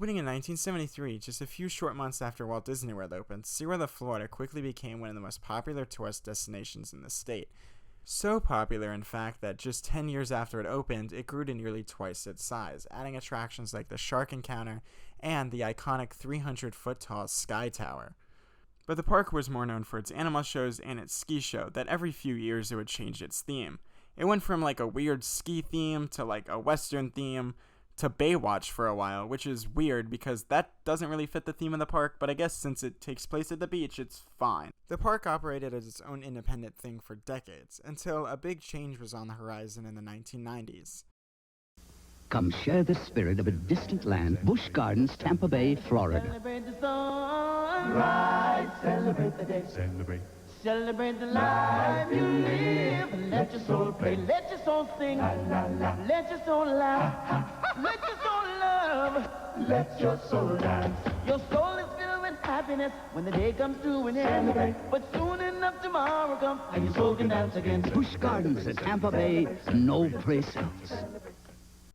Opening in 1973, just a few short months after Walt Disney World opened, SeaWorld of Florida quickly became one of the most popular tourist destinations in the state. So popular, in fact, that just 10 years after it opened, it grew to nearly twice its size, adding attractions like the Shark Encounter and the iconic 300-foot-tall Sky Tower. But the park was more known for its animal shows and its ski show, that every few years it would change its theme. It went from like a weird ski theme to like a western theme, to Baywatch for a while, which is weird because that doesn't really fit the theme of the park, but I guess since it takes place at the beach, it's fine. The park operated as its own independent thing for decades, until a big change was on the horizon in the 1990s. Come share the spirit of a distant land, Busch Gardens, Tampa Bay, Florida. Celebrate the sun, right, celebrate the day. Celebrate the life you live. Let your soul play, let your soul sing, la, la, la. Let your soul laugh, let your soul love, let your soul dance. Your soul is filled with happiness when the day comes to an end. But soon enough tomorrow comes and your soul can dance again. Busch Gardens at Tampa Bay, no place else.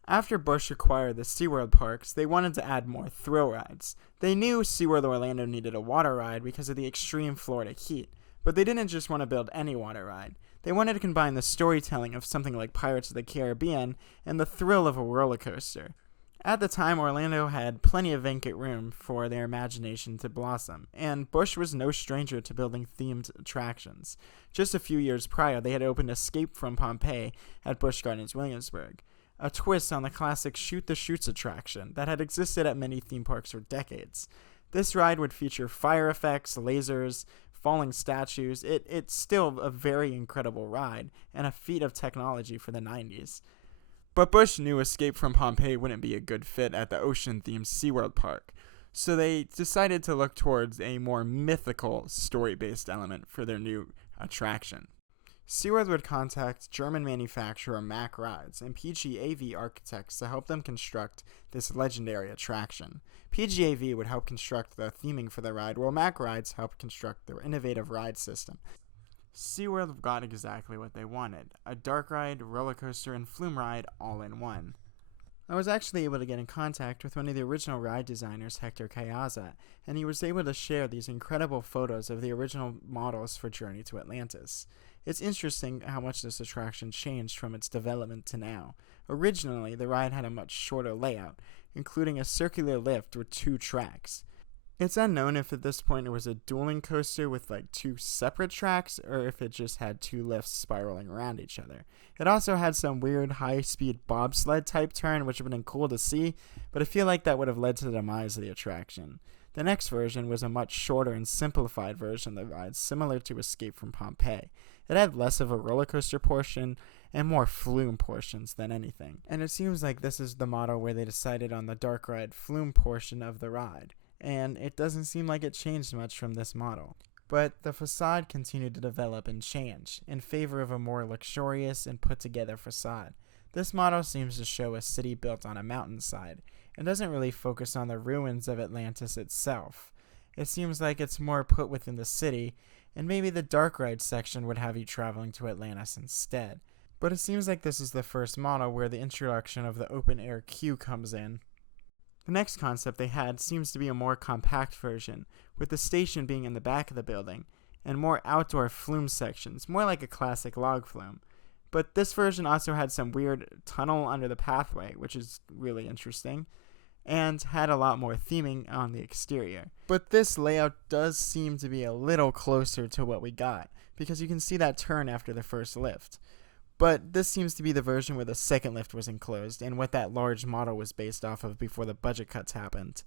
After Busch acquired the SeaWorld parks, they wanted to add more thrill rides. They knew SeaWorld Orlando needed a water ride because of the extreme Florida heat. But they didn't just want to build any water ride. They wanted to combine the storytelling of something like Pirates of the Caribbean and the thrill of a roller coaster. At the time, Orlando had plenty of vacant room for their imagination to blossom, and Busch was no stranger to building themed attractions. Just a few years prior, they had opened Escape from Pompeii at Busch Gardens Williamsburg, a twist on the classic Shoot the Chutes attraction that had existed at many theme parks for decades. This ride would feature fire effects, lasers, falling statues. It's still a very incredible ride and a feat of technology for the 90s. But Busch knew Escape from Pompeii wouldn't be a good fit at the ocean-themed SeaWorld park, so they decided to look towards a more mythical, story-based element for their new attraction. SeaWorld would contact German manufacturer Mack Rides and PGAV architects to help them construct this legendary attraction. PGAV would help construct the theming for the ride, while Mack Rides helped construct their innovative ride system. SeaWorld got exactly what they wanted, a dark ride, roller coaster, and flume ride all in one. I was actually able to get in contact with one of the original ride designers, Hector Cayaza, and he was able to share these incredible photos of the original models for Journey to Atlantis. It's interesting how much this attraction changed from its development to now. Originally, the ride had a much shorter layout, including a circular lift with 2 tracks. It's unknown if at this point it was a dueling coaster with like 2 separate tracks, or if it just had 2 lifts spiraling around each other. It also had some weird high-speed bobsled type turn, which would have been cool to see, but I feel like that would have led to the demise of the attraction. The next version was a much shorter and simplified version of the ride, similar to Escape from Pompeii. It had less of a roller coaster portion and more flume portions than anything. And it seems like this is the model where they decided on the dark ride flume portion of the ride. And it doesn't seem like it changed much from this model. But the facade continued to develop and change in favor of a more luxurious and put together facade. This model seems to show a city built on a mountainside and doesn't really focus on the ruins of Atlantis itself. It seems like it's more put within the city, and maybe the dark ride section would have you traveling to Atlantis instead. But it seems like this is the first model where the introduction of the open air queue comes in. The next concept they had seems to be a more compact version, with the station being in the back of the building, and more outdoor flume sections, more like a classic log flume. But this version also had some weird tunnel under the pathway, which is really interesting, and had a lot more theming on the exterior. But this layout does seem to be a little closer to what we got, because you can see that turn after the first lift. But this seems to be the version where the second lift was enclosed, and what that large model was based off of before the budget cuts happened.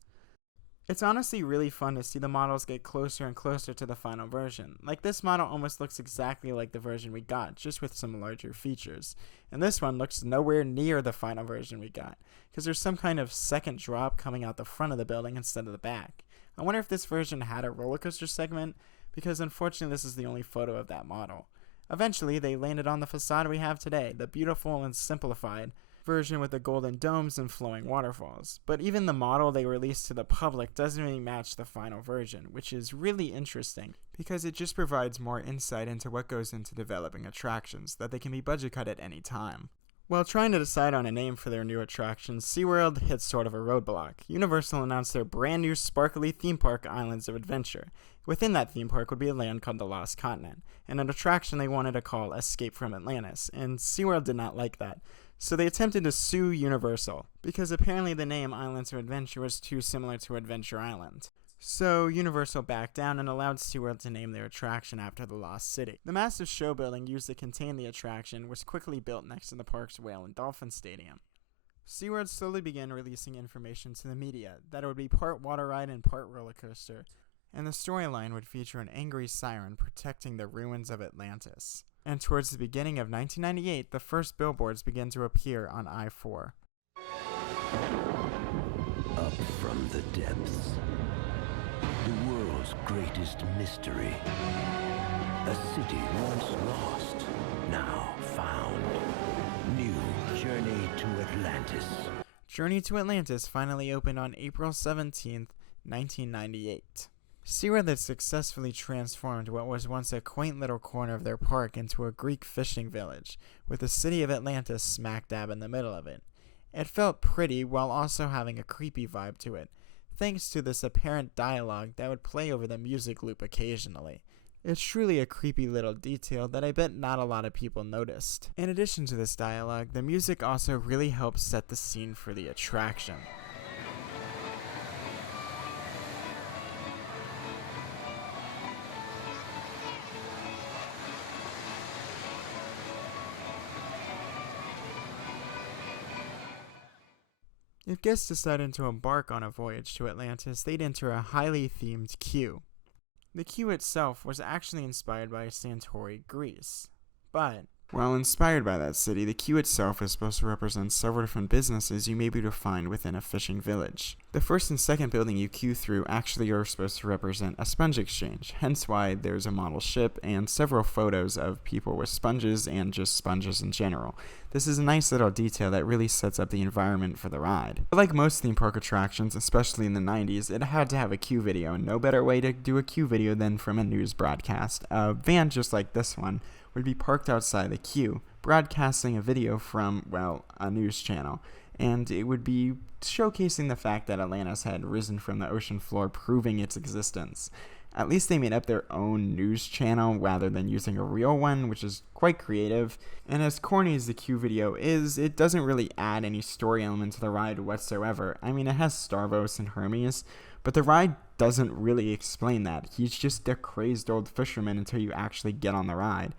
It's honestly really fun to see the models get closer and closer to the final version. Like, this model almost looks exactly like the version we got, just with some larger features. And this one looks nowhere near the final version we got, because there's some kind of second drop coming out the front of the building instead of the back. I wonder if this version had a roller coaster segment, because unfortunately this is the only photo of that model. Eventually, they landed on the facade we have today, the beautiful and simplified version with the golden domes and flowing waterfalls. But even the model they released to the public doesn't really match the final version, which is really interesting because it just provides more insight into what goes into developing attractions, that they can be budget cut at any time. While trying to decide on a name for their new attraction, SeaWorld hit sort of a roadblock. Universal announced their brand new sparkly theme park, Islands of Adventure. Within that theme park would be a land called the Lost Continent, and an attraction they wanted to call Escape from Atlantis, and SeaWorld did not like that. So they attempted to sue Universal, because apparently the name Islands of Adventure was too similar to Adventure Island. So Universal backed down and allowed SeaWorld to name their attraction after the lost city. The massive show building used to contain the attraction was quickly built next to the park's whale and dolphin stadium. SeaWorld slowly began releasing information to the media that it would be part water ride and part roller coaster, and the storyline would feature an angry siren protecting the ruins of Atlantis. And towards the beginning of 1998, the first billboards began to appear on I-4. Up from the depths. The world's greatest mystery. A city once lost, now found. New Journey to Atlantis. Journey to Atlantis finally opened on April 17th, 1998. SeaWorld had successfully transformed what was once a quaint little corner of their park into a Greek fishing village, with the city of Atlantis smack dab in the middle of it. It felt pretty while also having a creepy vibe to it, thanks to this apparent dialogue that would play over the music loop occasionally. It's truly a creepy little detail that I bet not a lot of people noticed. In addition to this dialogue, the music also really helps set the scene for the attraction. If guests decided to embark on a voyage to Atlantis, they'd enter a highly themed queue. The queue itself was actually inspired by Santorini, Greece. But while inspired by that city, the queue itself is supposed to represent several different businesses you may be able to find within a fishing village. The first and second building you queue through actually are supposed to represent a sponge exchange, hence why there's a model ship and several photos of people with sponges and just sponges in general. This is a nice little detail that really sets up the environment for the ride. But like most theme park attractions, especially in the 90s, it had to have a queue video, and no better way to do a queue video than from a news broadcast. A van just like this one would be parked outside the queue, broadcasting a video from, well, a news channel. And it would be showcasing the fact that Atlantis had risen from the ocean floor, proving its existence. At least they made up their own news channel rather than using a real one, which is quite creative. And as corny as the queue video is, it doesn't really add any story element to the ride whatsoever. I mean, it has Starvos and Hermes, but the ride doesn't really explain that. He's just a crazed old fisherman until you actually get on the ride.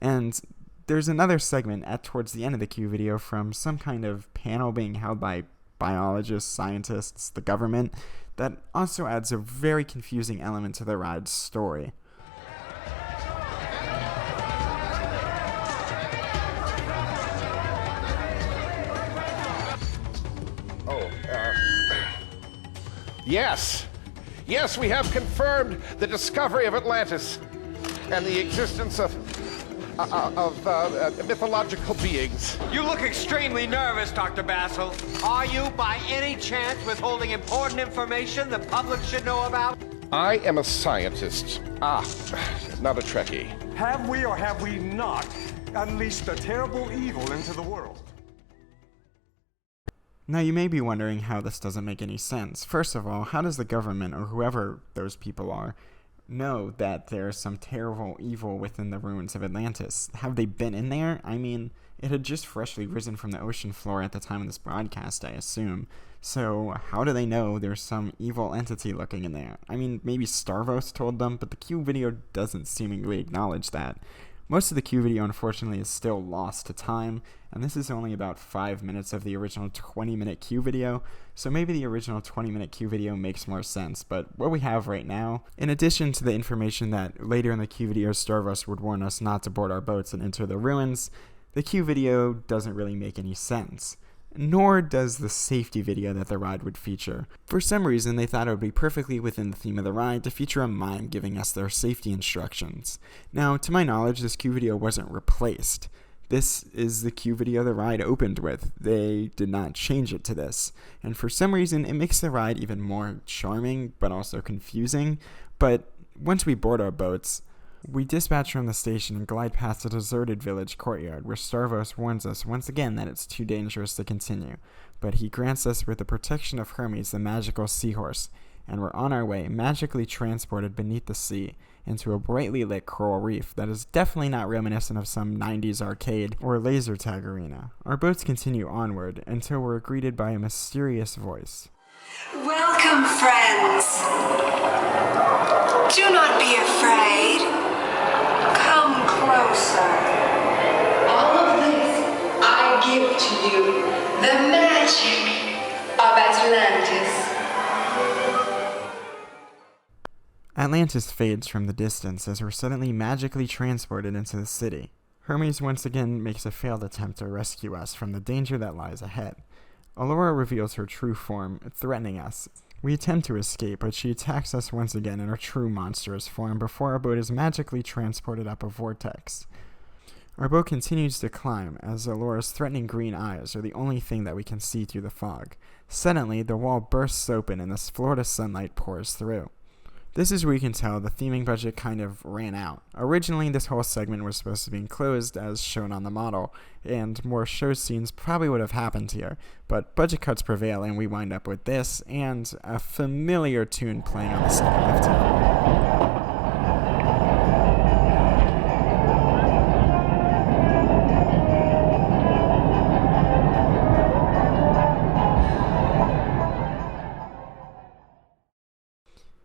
And there's another segment towards the end of the queue video from some kind of panel being held by biologists, scientists, the government, that also adds a very confusing element to the ride's story. Yes, we have confirmed the discovery of Atlantis and the existence of mythological beings. You look extremely nervous, Dr. Bassel. Are you, by any chance, withholding important information the public should know about? I am a scientist. Not a Trekkie. Have we or have we not unleashed a terrible evil into the world? Now you may be wondering how this doesn't make any sense. First of all, how does the government, or whoever those people are, know that there's some terrible evil within the ruins of Atlantis? Have they been in there? I mean, it had just freshly risen from the ocean floor at the time of this broadcast, I assume. So how do they know there's some evil entity lurking in there? I mean, maybe Starvos told them, but the Q video doesn't seemingly acknowledge that. Most of the Q video, unfortunately, is still lost to time, and this is only about 5 minutes of the original 20-minute Q video, so maybe the original 20-minute Q video makes more sense. But what we have right now, in addition to the information that later in the Q video Starvos would warn us not to board our boats and enter the ruins, the Q video doesn't really make any sense. Nor does the safety video that the ride would feature. For some reason, they thought it would be perfectly within the theme of the ride to feature a mime giving us their safety instructions. Now, to my knowledge, this Q video wasn't replaced. This is the Q video the ride opened with. They did not change it to this. And for some reason, it makes the ride even more charming, but also confusing. But once we board our boats, We dispatch from the station and glide past a deserted village courtyard where Starvos warns us once again that it's too dangerous to continue, but he grants us with the protection of Hermes, the magical seahorse, and we're on our way, magically transported beneath the sea into a brightly lit coral reef that is definitely not reminiscent of some 90s arcade or laser tag arena. Our boats continue onward until we're greeted by a mysterious voice. Welcome, friends. Do not be afraid. Come closer. All of this I give to you, the magic of Atlantis. Atlantis fades from the distance as we're suddenly magically transported into the city. Hermes once again makes a failed attempt to rescue us from the danger that lies ahead. Allura reveals her true form, threatening us. We attempt to escape, but she attacks us once again in her true monstrous form before our boat is magically transported up a vortex. Our boat continues to climb as Allura's threatening green eyes are the only thing that we can see through the fog. Suddenly, the wall bursts open and this Florida sunlight pours through. This is where you can tell the theming budget kind of ran out. Originally, this whole segment was supposed to be enclosed as shown on the model, and more show scenes probably would have happened here, but budget cuts prevail and we wind up with this, and a familiar tune playing on the second lift hill.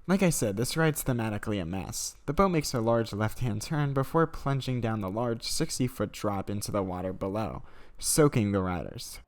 Like I said, this ride's thematically a mess. The boat makes a large left-hand turn before plunging down the large 60-foot drop into the water below, soaking the riders.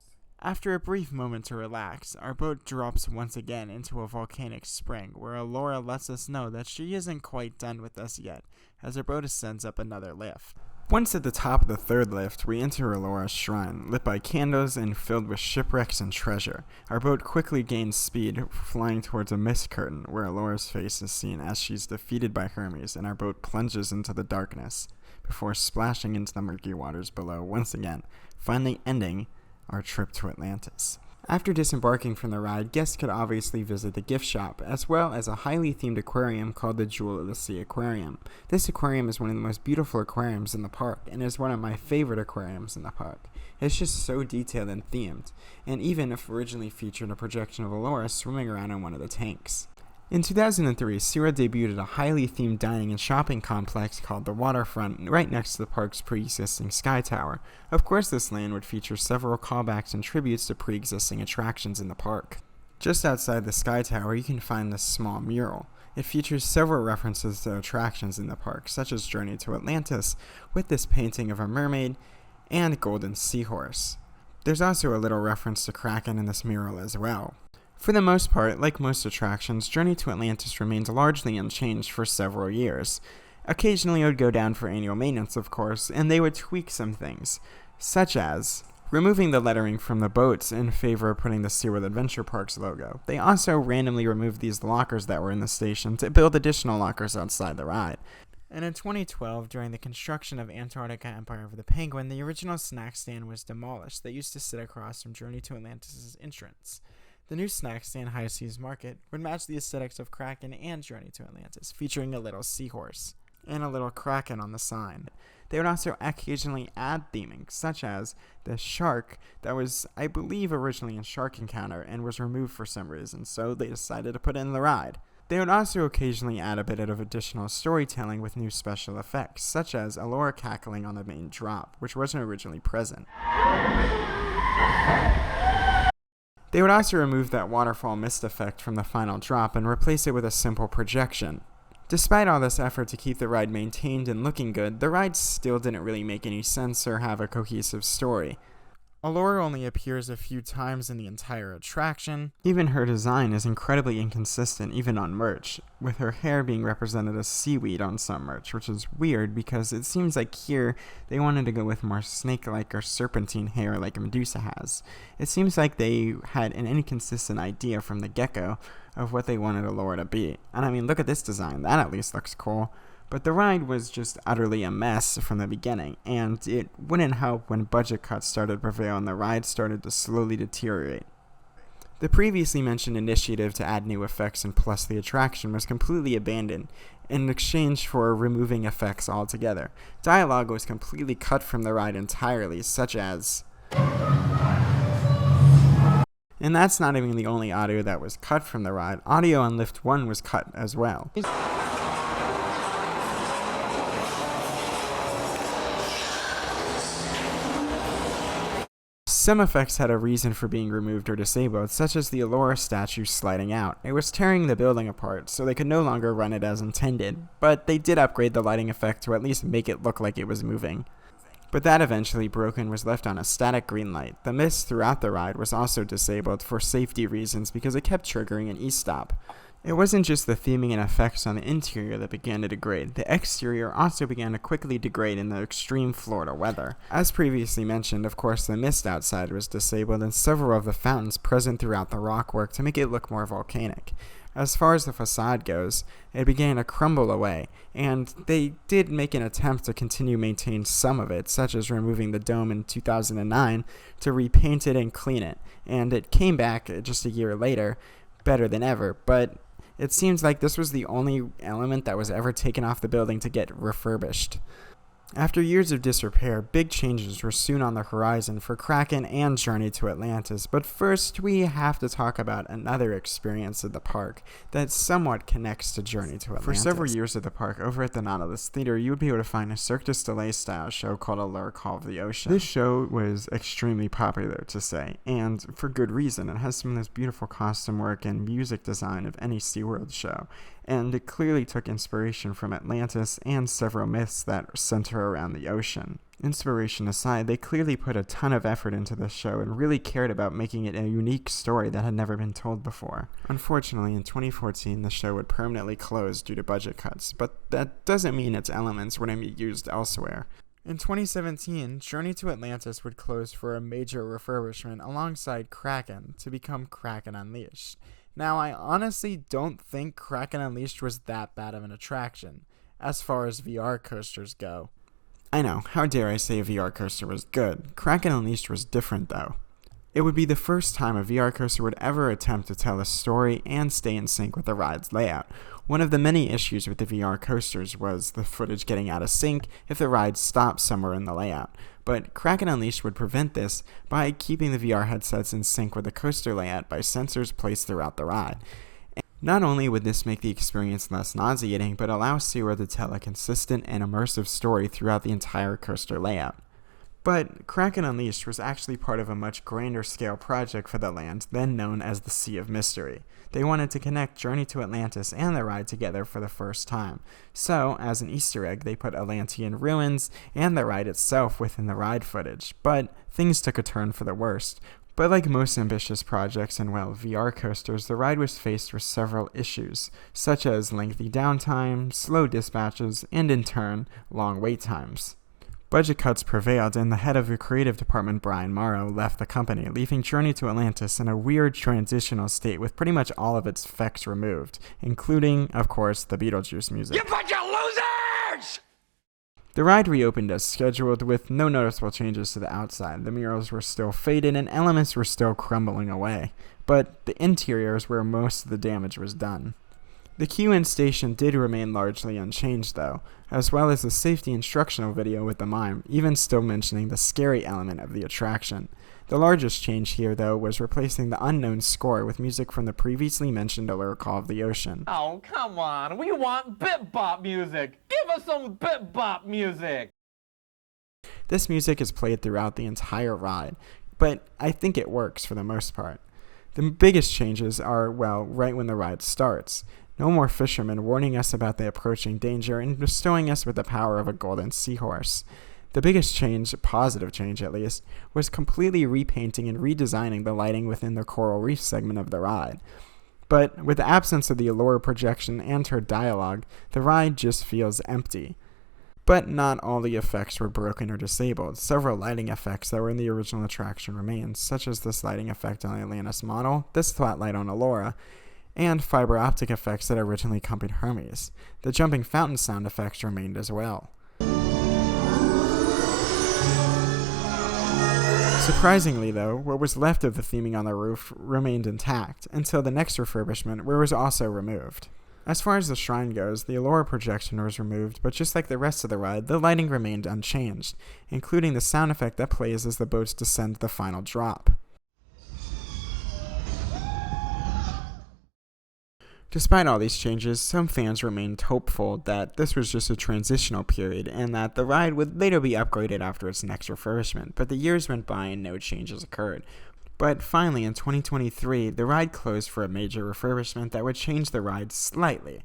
After a brief moment to relax, our boat drops once again into a volcanic spring where Allura lets us know that she isn't quite done with us yet, as our boat ascends up another lift. Once at the top of the third lift, we enter Allura's shrine, lit by candles and filled with shipwrecks and treasure. Our boat quickly gains speed, flying towards a mist curtain, where Allura's face is seen as she's defeated by Hermes, and our boat plunges into the darkness, before splashing into the murky waters below once again, finally ending our trip to Atlantis. After disembarking from the ride, guests could obviously visit the gift shop, as well as a highly themed aquarium called the Jewel of the Sea Aquarium. This aquarium is one of the most beautiful aquariums in the park, and is one of my favorite aquariums in the park. It's just so detailed and themed, and even if originally featured a projection of Allura swimming around in one of the tanks. In 2003, Seaworld debuted at a highly themed dining and shopping complex called the Waterfront, right next to the park's pre-existing Sky Tower. Of course, this land would feature several callbacks and tributes to pre-existing attractions in the park. Just outside the Sky Tower, you can find this small mural. It features several references to attractions in the park, such as Journey to Atlantis, with this painting of a mermaid and golden seahorse. There's also a little reference to Kraken in this mural as well. For the most part, like most attractions, Journey to Atlantis remained largely unchanged for several years. Occasionally it would go down for annual maintenance, of course, and they would tweak some things, such as removing the lettering from the boats in favor of putting the SeaWorld Adventure Parks logo. They also randomly removed these lockers that were in the station to build additional lockers outside the ride. And in 2012, during the construction of Antarctica Empire of the Penguin, the original snack stand was demolished that used to sit across from Journey to Atlantis' entrance. The new snack stand, High Seas Market, would match the aesthetics of Kraken and Journey to Atlantis, featuring a little seahorse and a little Kraken on the sign. They would also occasionally add theming, such as the shark that was, I believe, originally in Shark Encounter and was removed for some reason, so they decided to put it in the ride. They would also occasionally add a bit of additional storytelling with new special effects, such as Allura cackling on the main drop, which wasn't originally present. They would also remove that waterfall mist effect from the final drop and replace it with a simple projection. Despite all this effort to keep the ride maintained and looking good, the ride still didn't really make any sense or have a cohesive story. Allura only appears a few times in the entire attraction. Even her design is incredibly inconsistent, even on merch, with her hair being represented as seaweed on some merch, which is weird because it seems like here they wanted to go with more snake-like or serpentine hair like Medusa has. It seems like they had an inconsistent idea from the get-go of what they wanted Allura to be. And I mean, look at this design, that at least looks cool. But the ride was just utterly a mess from the beginning, and it wouldn't help when budget cuts started to prevail and the ride started to slowly deteriorate. The previously mentioned initiative to add new effects and plus the attraction was completely abandoned in exchange for removing effects altogether. Dialogue was completely cut from the ride entirely, such as... And that's not even the only audio that was cut from the ride. Audio on Lift 1 was cut as well. Some effects had a reason for being removed or disabled, such as the Allura statue sliding out. It was tearing the building apart, so they could no longer run it as intended, but they did upgrade the lighting effect to at least make it look like it was moving. But that eventually broke and was left on a static green light. The mist throughout the ride was also disabled for safety reasons because it kept triggering an e-stop. It wasn't just the theming and effects on the interior that began to degrade. The exterior also began to quickly degrade in the extreme Florida weather. As previously mentioned, of course, the mist outside was disabled and several of the fountains present throughout the rockwork to make it look more volcanic. As far as the facade goes, it began to crumble away, and they did make an attempt to continue maintain some of it, such as removing the dome in 2009 to repaint it and clean it, and it came back just a year later, better than ever, but it seems like this was the only element that was ever taken off the building to get refurbished. After years of disrepair, big changes were soon on the horizon for Kraken and Journey to Atlantis, but first we have to talk about another experience at the park that somewhat connects to Journey to Atlantis. For several years at the park, over at the Nautilus Theater, you would be able to find a Cirque du Soleil style show called Allure Call of the Ocean. This show was extremely popular, to say, and for good reason. It has some of the most beautiful costume work and music design of any SeaWorld show, and it clearly took inspiration from Atlantis and several myths that center around the ocean. Inspiration aside, they clearly put a ton of effort into this show and really cared about making it a unique story that had never been told before. Unfortunately, in 2014, the show would permanently close due to budget cuts, but that doesn't mean its elements wouldn't be used elsewhere. In 2017, Journey to Atlantis would close for a major refurbishment alongside Kraken to become Kraken Unleashed. Now, I honestly don't think Kraken Unleashed was that bad of an attraction, as far as VR coasters go. I know, how dare I say a VR coaster was good. Kraken Unleashed was different, though. It would be the first time a VR coaster would ever attempt to tell a story and stay in sync with the ride's layout. One of the many issues with the VR coasters was the footage getting out of sync if the ride stopped somewhere in the layout. But Kraken Unleashed would prevent this by keeping the VR headsets in sync with the coaster layout by sensors placed throughout the ride. And not only would this make the experience less nauseating, but allow SeaWorld to tell a consistent and immersive story throughout the entire coaster layout. But Kraken Unleashed was actually part of a much grander scale project for the land, then known as the Sea of Mystery. They wanted to connect Journey to Atlantis and the ride together for the first time. So, as an Easter egg, they put Atlantean ruins and the ride itself within the ride footage. But things took a turn for the worst. But like most ambitious projects and, well, VR coasters, the ride was faced with several issues, such as lengthy downtime, slow dispatches, and in turn, long wait times. Budget cuts prevailed, and the head of the creative department, Brian Morrow, left the company, leaving Journey to Atlantis in a weird transitional state with pretty much all of its effects removed, including, of course, the Beetlejuice music. You bunch of losers! The ride reopened as scheduled with no noticeable changes to the outside. The murals were still faded and elements were still crumbling away, but the interior is where most of the damage was done. The queue-in station did remain largely unchanged, though, as well as the safety instructional video with the mime, even still mentioning the scary element of the attraction. The largest change here, though, was replacing the unknown score with music from the previously mentioned Allure Call of the Ocean. Oh, come on. We want bip-bop music. Give us some bip-bop music. This music is played throughout the entire ride, but I think it works for the most part. The biggest changes are, well, right when the ride starts. No more fishermen warning us about the approaching danger and bestowing us with the power of a golden seahorse. The biggest change, positive change at least, was completely repainting and redesigning the lighting within the coral reef segment of the ride. But with the absence of the Allure projection and her dialogue, the ride just feels empty. But not all the effects were broken or disabled. Several lighting effects that were in the original attraction remained, such as this lighting effect on the Atlantis model, this spotlight on Allura, and fiber optic effects that originally accompanied Hermes. The jumping fountain sound effects remained as well. Surprisingly though, what was left of the theming on the roof remained intact, until the next refurbishment, where it was also removed. As far as the shrine goes, the Allura projection was removed, but just like the rest of the ride, the lighting remained unchanged, including the sound effect that plays as the boats descend the final drop. Despite all these changes, some fans remained hopeful that this was just a transitional period and that the ride would later be upgraded after its next refurbishment, but the years went by and no changes occurred. But finally, in 2023, the ride closed for a major refurbishment that would change the ride slightly.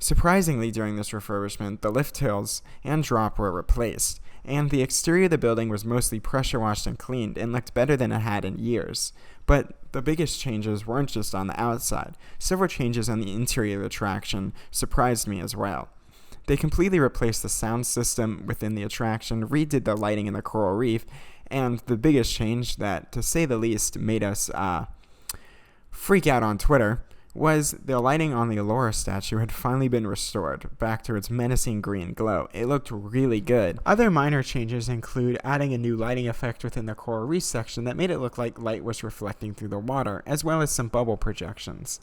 Surprisingly, during this refurbishment, the lift hills and drop were replaced, and the exterior of the building was mostly pressure washed and cleaned and looked better than it had in years. But the biggest changes weren't just on the outside. Several changes on the interior of the attraction surprised me as well. They completely replaced the sound system within the attraction, redid the lighting in the coral reef, and the biggest change that, to say the least, made us freak out on Twitter was the lighting on the Allura statue had finally been restored back to its menacing green glow. It looked really good. Other minor changes include adding a new lighting effect within the coral reef section that made it look like light was reflecting through the water, as well as some bubble projections.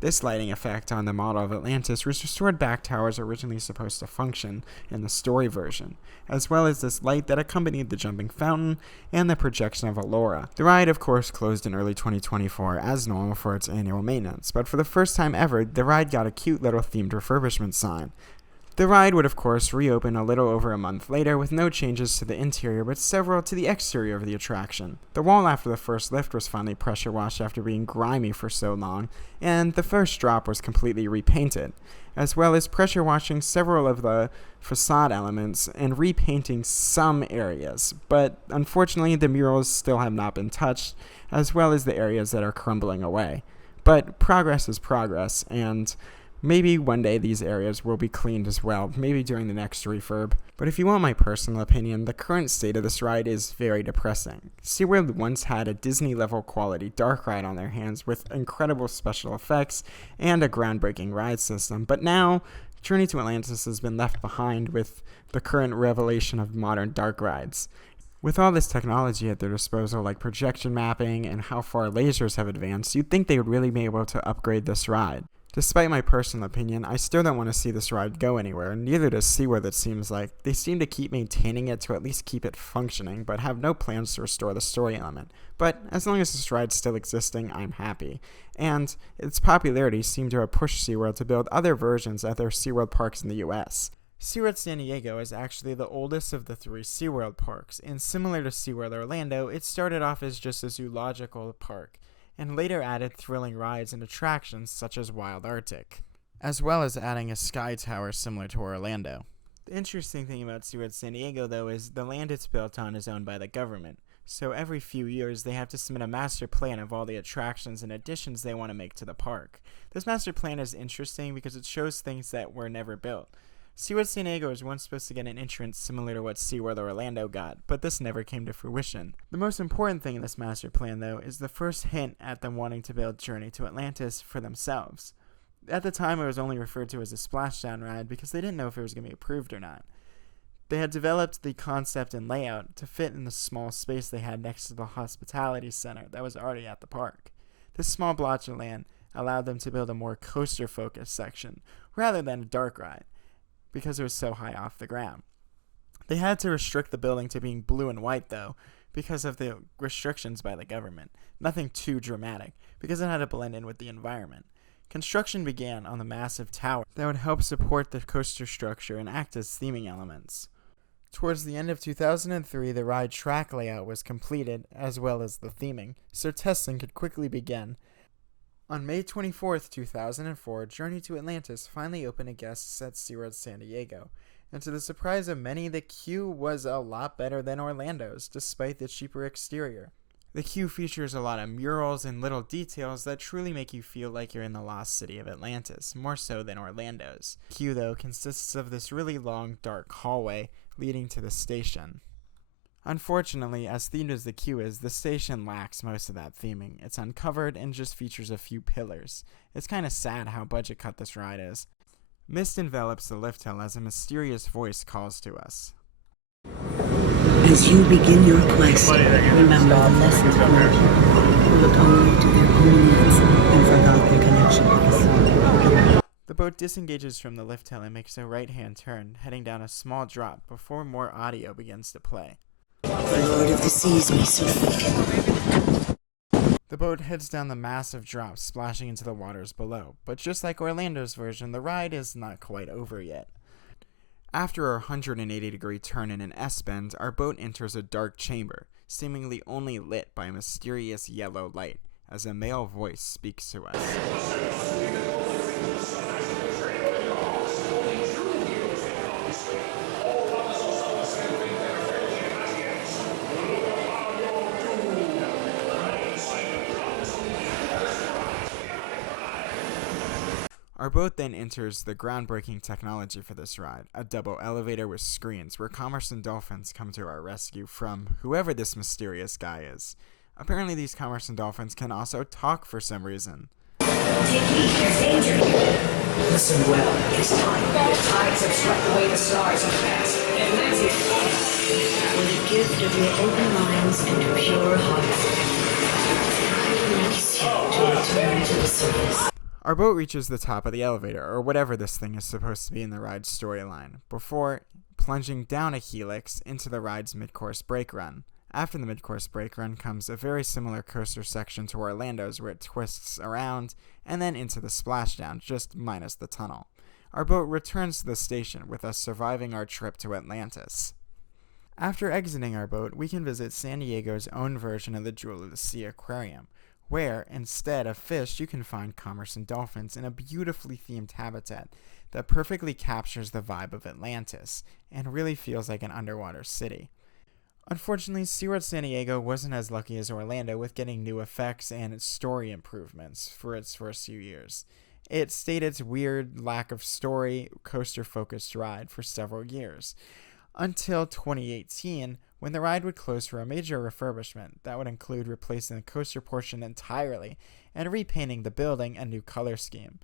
This lighting effect on the model of Atlantis was restored back to how it was originally supposed to function in the story version, as well as this light that accompanied the jumping fountain and the projection of Allura. The ride, of course, closed in early 2024 as normal for its annual maintenance, but for the first time ever, the ride got a cute little themed refurbishment sign. The ride would, of course, reopen a little over a month later with no changes to the interior but several to the exterior of the attraction. The wall after the first lift was finally pressure washed after being grimy for so long, and the first drop was completely repainted, as well as pressure washing several of the facade elements and repainting some areas, but unfortunately the murals still have not been touched, as well as the areas that are crumbling away. But progress is progress, and maybe one day these areas will be cleaned as well, maybe during the next refurb. But if you want my personal opinion, the current state of this ride is very depressing. Seaworld once had a Disney-level quality dark ride on their hands with incredible special effects and a groundbreaking ride system, but now Journey to Atlantis has been left behind with the current revelation of modern dark rides. With all this technology at their disposal, like projection mapping and how far lasers have advanced, you'd think they would really be able to upgrade this ride. Despite my personal opinion, I still don't want to see this ride go anywhere, and neither does Seaworld, it seems like. They seem to keep maintaining it to at least keep it functioning, but have no plans to restore the story element. But as long as this ride's still existing, I'm happy. And its popularity seemed to have pushed Seaworld to build other versions at their Seaworld parks in the US. SeaWorld San Diego is actually the oldest of the three SeaWorld parks, and similar to SeaWorld Orlando, it started off as just a zoological park, and later added thrilling rides and attractions such as Wild Arctic, as well as adding a sky tower similar to Orlando. The interesting thing about SeaWorld San Diego, though, is the land it's built on is owned by the government, so every few years they have to submit a master plan of all the attractions and additions they want to make to the park. This master plan is interesting because it shows things that were never built. SeaWorld San Diego was once supposed to get an entrance similar to what SeaWorld Orlando got, but this never came to fruition. The most important thing in this master plan, though, is the first hint at them wanting to build Journey to Atlantis for themselves. At the time, it was only referred to as a splashdown ride because they didn't know if it was going to be approved or not. They had developed the concept and layout to fit in the small space they had next to the hospitality center that was already at the park. This small blotch of land allowed them to build a more coaster-focused section, rather than a dark ride, because it was so high off the ground. They had to restrict the building to being blue and white, though, because of the restrictions by the government. Nothing too dramatic, because it had to blend in with the environment. Construction began on the massive tower that would help support the coaster structure and act as theming elements. Towards the end of 2003, the ride track layout was completed, as well as the theming, so testing could quickly begin. On May 24, 2004, Journey to Atlantis finally opened to guests at SeaWorld San Diego, and to the surprise of many, the queue was a lot better than Orlando's, despite the cheaper exterior. The queue features a lot of murals and little details that truly make you feel like you're in the lost city of Atlantis, more so than Orlando's. The queue, though, consists of this really long, dark hallway leading to the station. Unfortunately, as themed as the queue is, the station lacks most of that theming. It's uncovered and just features a few pillars. It's kinda sad how budget cut this ride is. Mist envelops the lift hill as a mysterious voice calls to us. As you begin your quest, remember the lessons from the people who looked only to their own needs and forgot their connection to the sea. The boat disengages from the lift hill and makes a right-hand turn, heading down a small drop before more audio begins to play. The Lord of the Seas may soon awaken. The boat heads down the massive drop, splashing into the waters below, but just like Orlando's version, the ride is not quite over yet. After our 180-degree turn in an S-bend, our boat enters a dark chamber, seemingly only lit by a mysterious yellow light, as a male voice speaks to us. Our boat then enters the groundbreaking technology for this ride, a double elevator with screens where commerce and dolphins come to our rescue from whoever this mysterious guy is. Apparently these commerce and dolphins can also talk for some reason. Take heed, there's danger here. Listen well, it's time. The tides obstruct the way the stars are passed. Atlantis. For the gift of your open minds and pure hearts, I release you to return to the surface. Our boat reaches the top of the elevator, or whatever this thing is supposed to be in the ride's storyline, before plunging down a helix into the ride's mid-course brake run. After the mid-course brake run comes a very similar coaster section to Orlando's where it twists around, and then into the splashdown, just minus the tunnel. Our boat returns to the station, with us surviving our trip to Atlantis. After exiting our boat, we can visit San Diego's own version of the Jewel of the Sea Aquarium, where, instead of fish, you can find commerce and dolphins in a beautifully themed habitat that perfectly captures the vibe of Atlantis and really feels like an underwater city. Unfortunately, SeaWorld San Diego wasn't as lucky as Orlando with getting new effects and story improvements for its first few years. It stayed its weird lack of story, coaster-focused ride for several years, until 2018, when the ride would close for a major refurbishment that would include replacing the coaster portion entirely and repainting the building a new color scheme.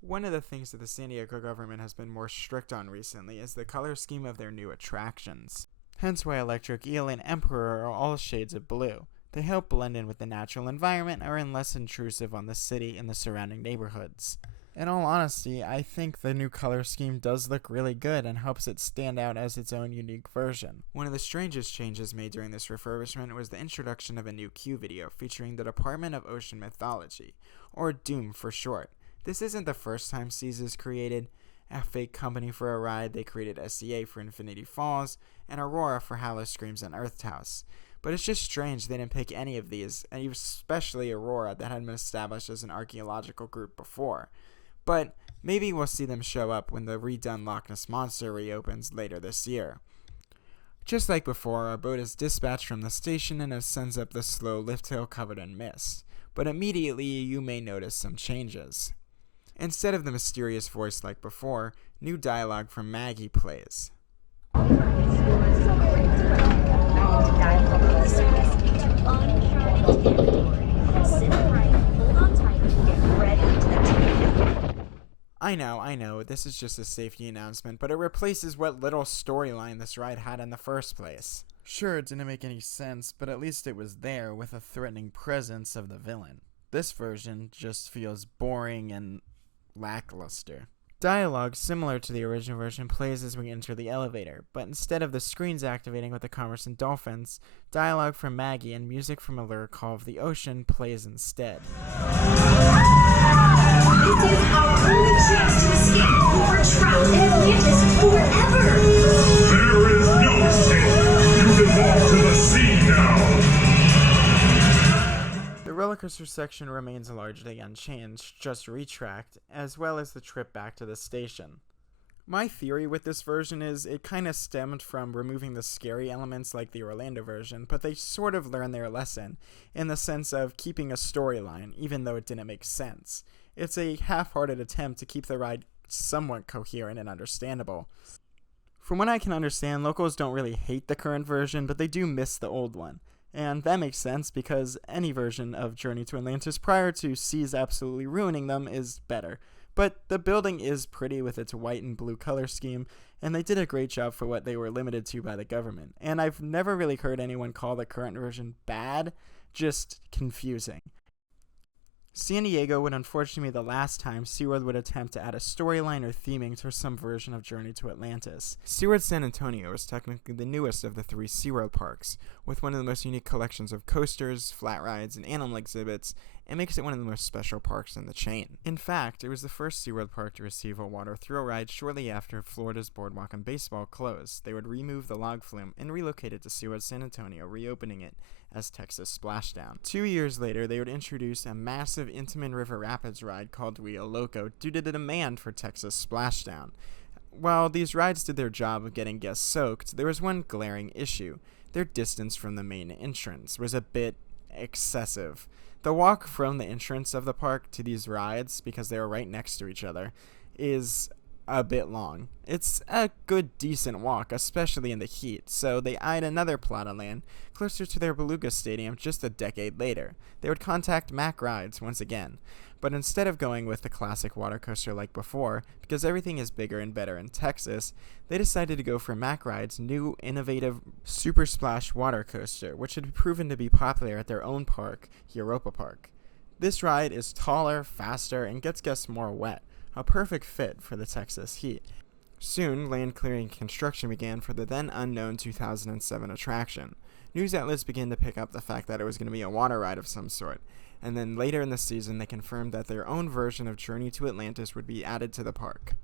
One of the things that the San Diego government has been more strict on recently is the color scheme of their new attractions. Hence why Electric Eel and Emperor are all shades of blue. They help blend in with the natural environment and are less intrusive on the city and the surrounding neighborhoods. In all honesty, I think the new color scheme does look really good and helps it stand out as its own unique version. One of the strangest changes made during this refurbishment was the introduction of a new Q video featuring the Department of Ocean Mythology, or DOOM for short. This isn't the first time Seas has created a fake company for a ride. They created SEA for Infinity Falls and Aurora for Halloween Screams and Earth House. But it's just strange they didn't pick any of these, and especially Aurora that had been established as an archaeological group before. But maybe we'll see them show up when the redone Loch Ness Monster reopens later this year. Just like before, our boat is dispatched from the station and ascends up the slow lift hill covered in mist, but immediately you may notice some changes. Instead of the mysterious voice like before, new dialogue from Maggie plays. I know, this is just a safety announcement, but it replaces what little storyline this ride had in the first place. Sure, it didn't make any sense, but at least it was there with a threatening presence of the villain. This version just feels boring and lackluster. Dialogue similar to the original version plays as we enter the elevator, but instead of the screens activating with the commerce and dolphins, dialogue from Maggie and music from a lyric call of the ocean plays instead. This is our only chance to escape. We're trapped in Atlantis forever. There is no escape. You belong to the sea now. The roller coaster section remains largely unchanged, just retracked, as well as the trip back to the station. My theory with this version is it kind of stemmed from removing the scary elements like the Orlando version, but they sort of learned their lesson in the sense of keeping a storyline, even though it didn't make sense. It's a half-hearted attempt to keep the ride somewhat coherent and understandable. From what I can understand, locals don't really hate the current version, but they do miss the old one. And that makes sense because any version of Journey to Atlantis prior to Seas absolutely ruining them is better. But the building is pretty with its white and blue color scheme, and they did a great job for what they were limited to by the government. And I've never really heard anyone call the current version bad, just confusing. San Diego would unfortunately be the last time SeaWorld would attempt to add a storyline or theming to some version of Journey to Atlantis. SeaWorld San Antonio is technically the newest of the 3 SeaWorld parks, with one of the most unique collections of coasters, flat rides, and animal exhibits, and makes it one of the most special parks in the chain. In fact, it was the first SeaWorld park to receive a water thrill ride shortly after Florida's Boardwalk and Baseball closed. They would remove the log flume and relocate it to SeaWorld San Antonio, reopening it as Texas Splashdown. 2 years later, they would introduce a massive Intamin River Rapids ride called Rio Loco due to the demand for Texas Splashdown. While these rides did their job of getting guests soaked, there was one glaring issue. Their distance from the main entrance was a bit excessive. The walk from the entrance of the park to these rides, because they were right next to each other, is a bit long. It's a good, decent walk, especially in the heat, so they eyed another plot of land closer to their Beluga Stadium just a decade later. They would contact Mack Rides once again, but instead of going with the classic water coaster like before, because everything is bigger and better in Texas, they decided to go for Mack Rides' new innovative Super Splash water coaster, which had proven to be popular at their own park, Europa Park. This ride is taller, faster, and gets guests more wet, a perfect fit for the Texas heat. Soon, land clearing construction began for the then unknown 2007 attraction. News outlets began to pick up the fact that it was going to be a water ride of some sort, and then later in the season they confirmed that their own version of Journey to Atlantis would be added to the park.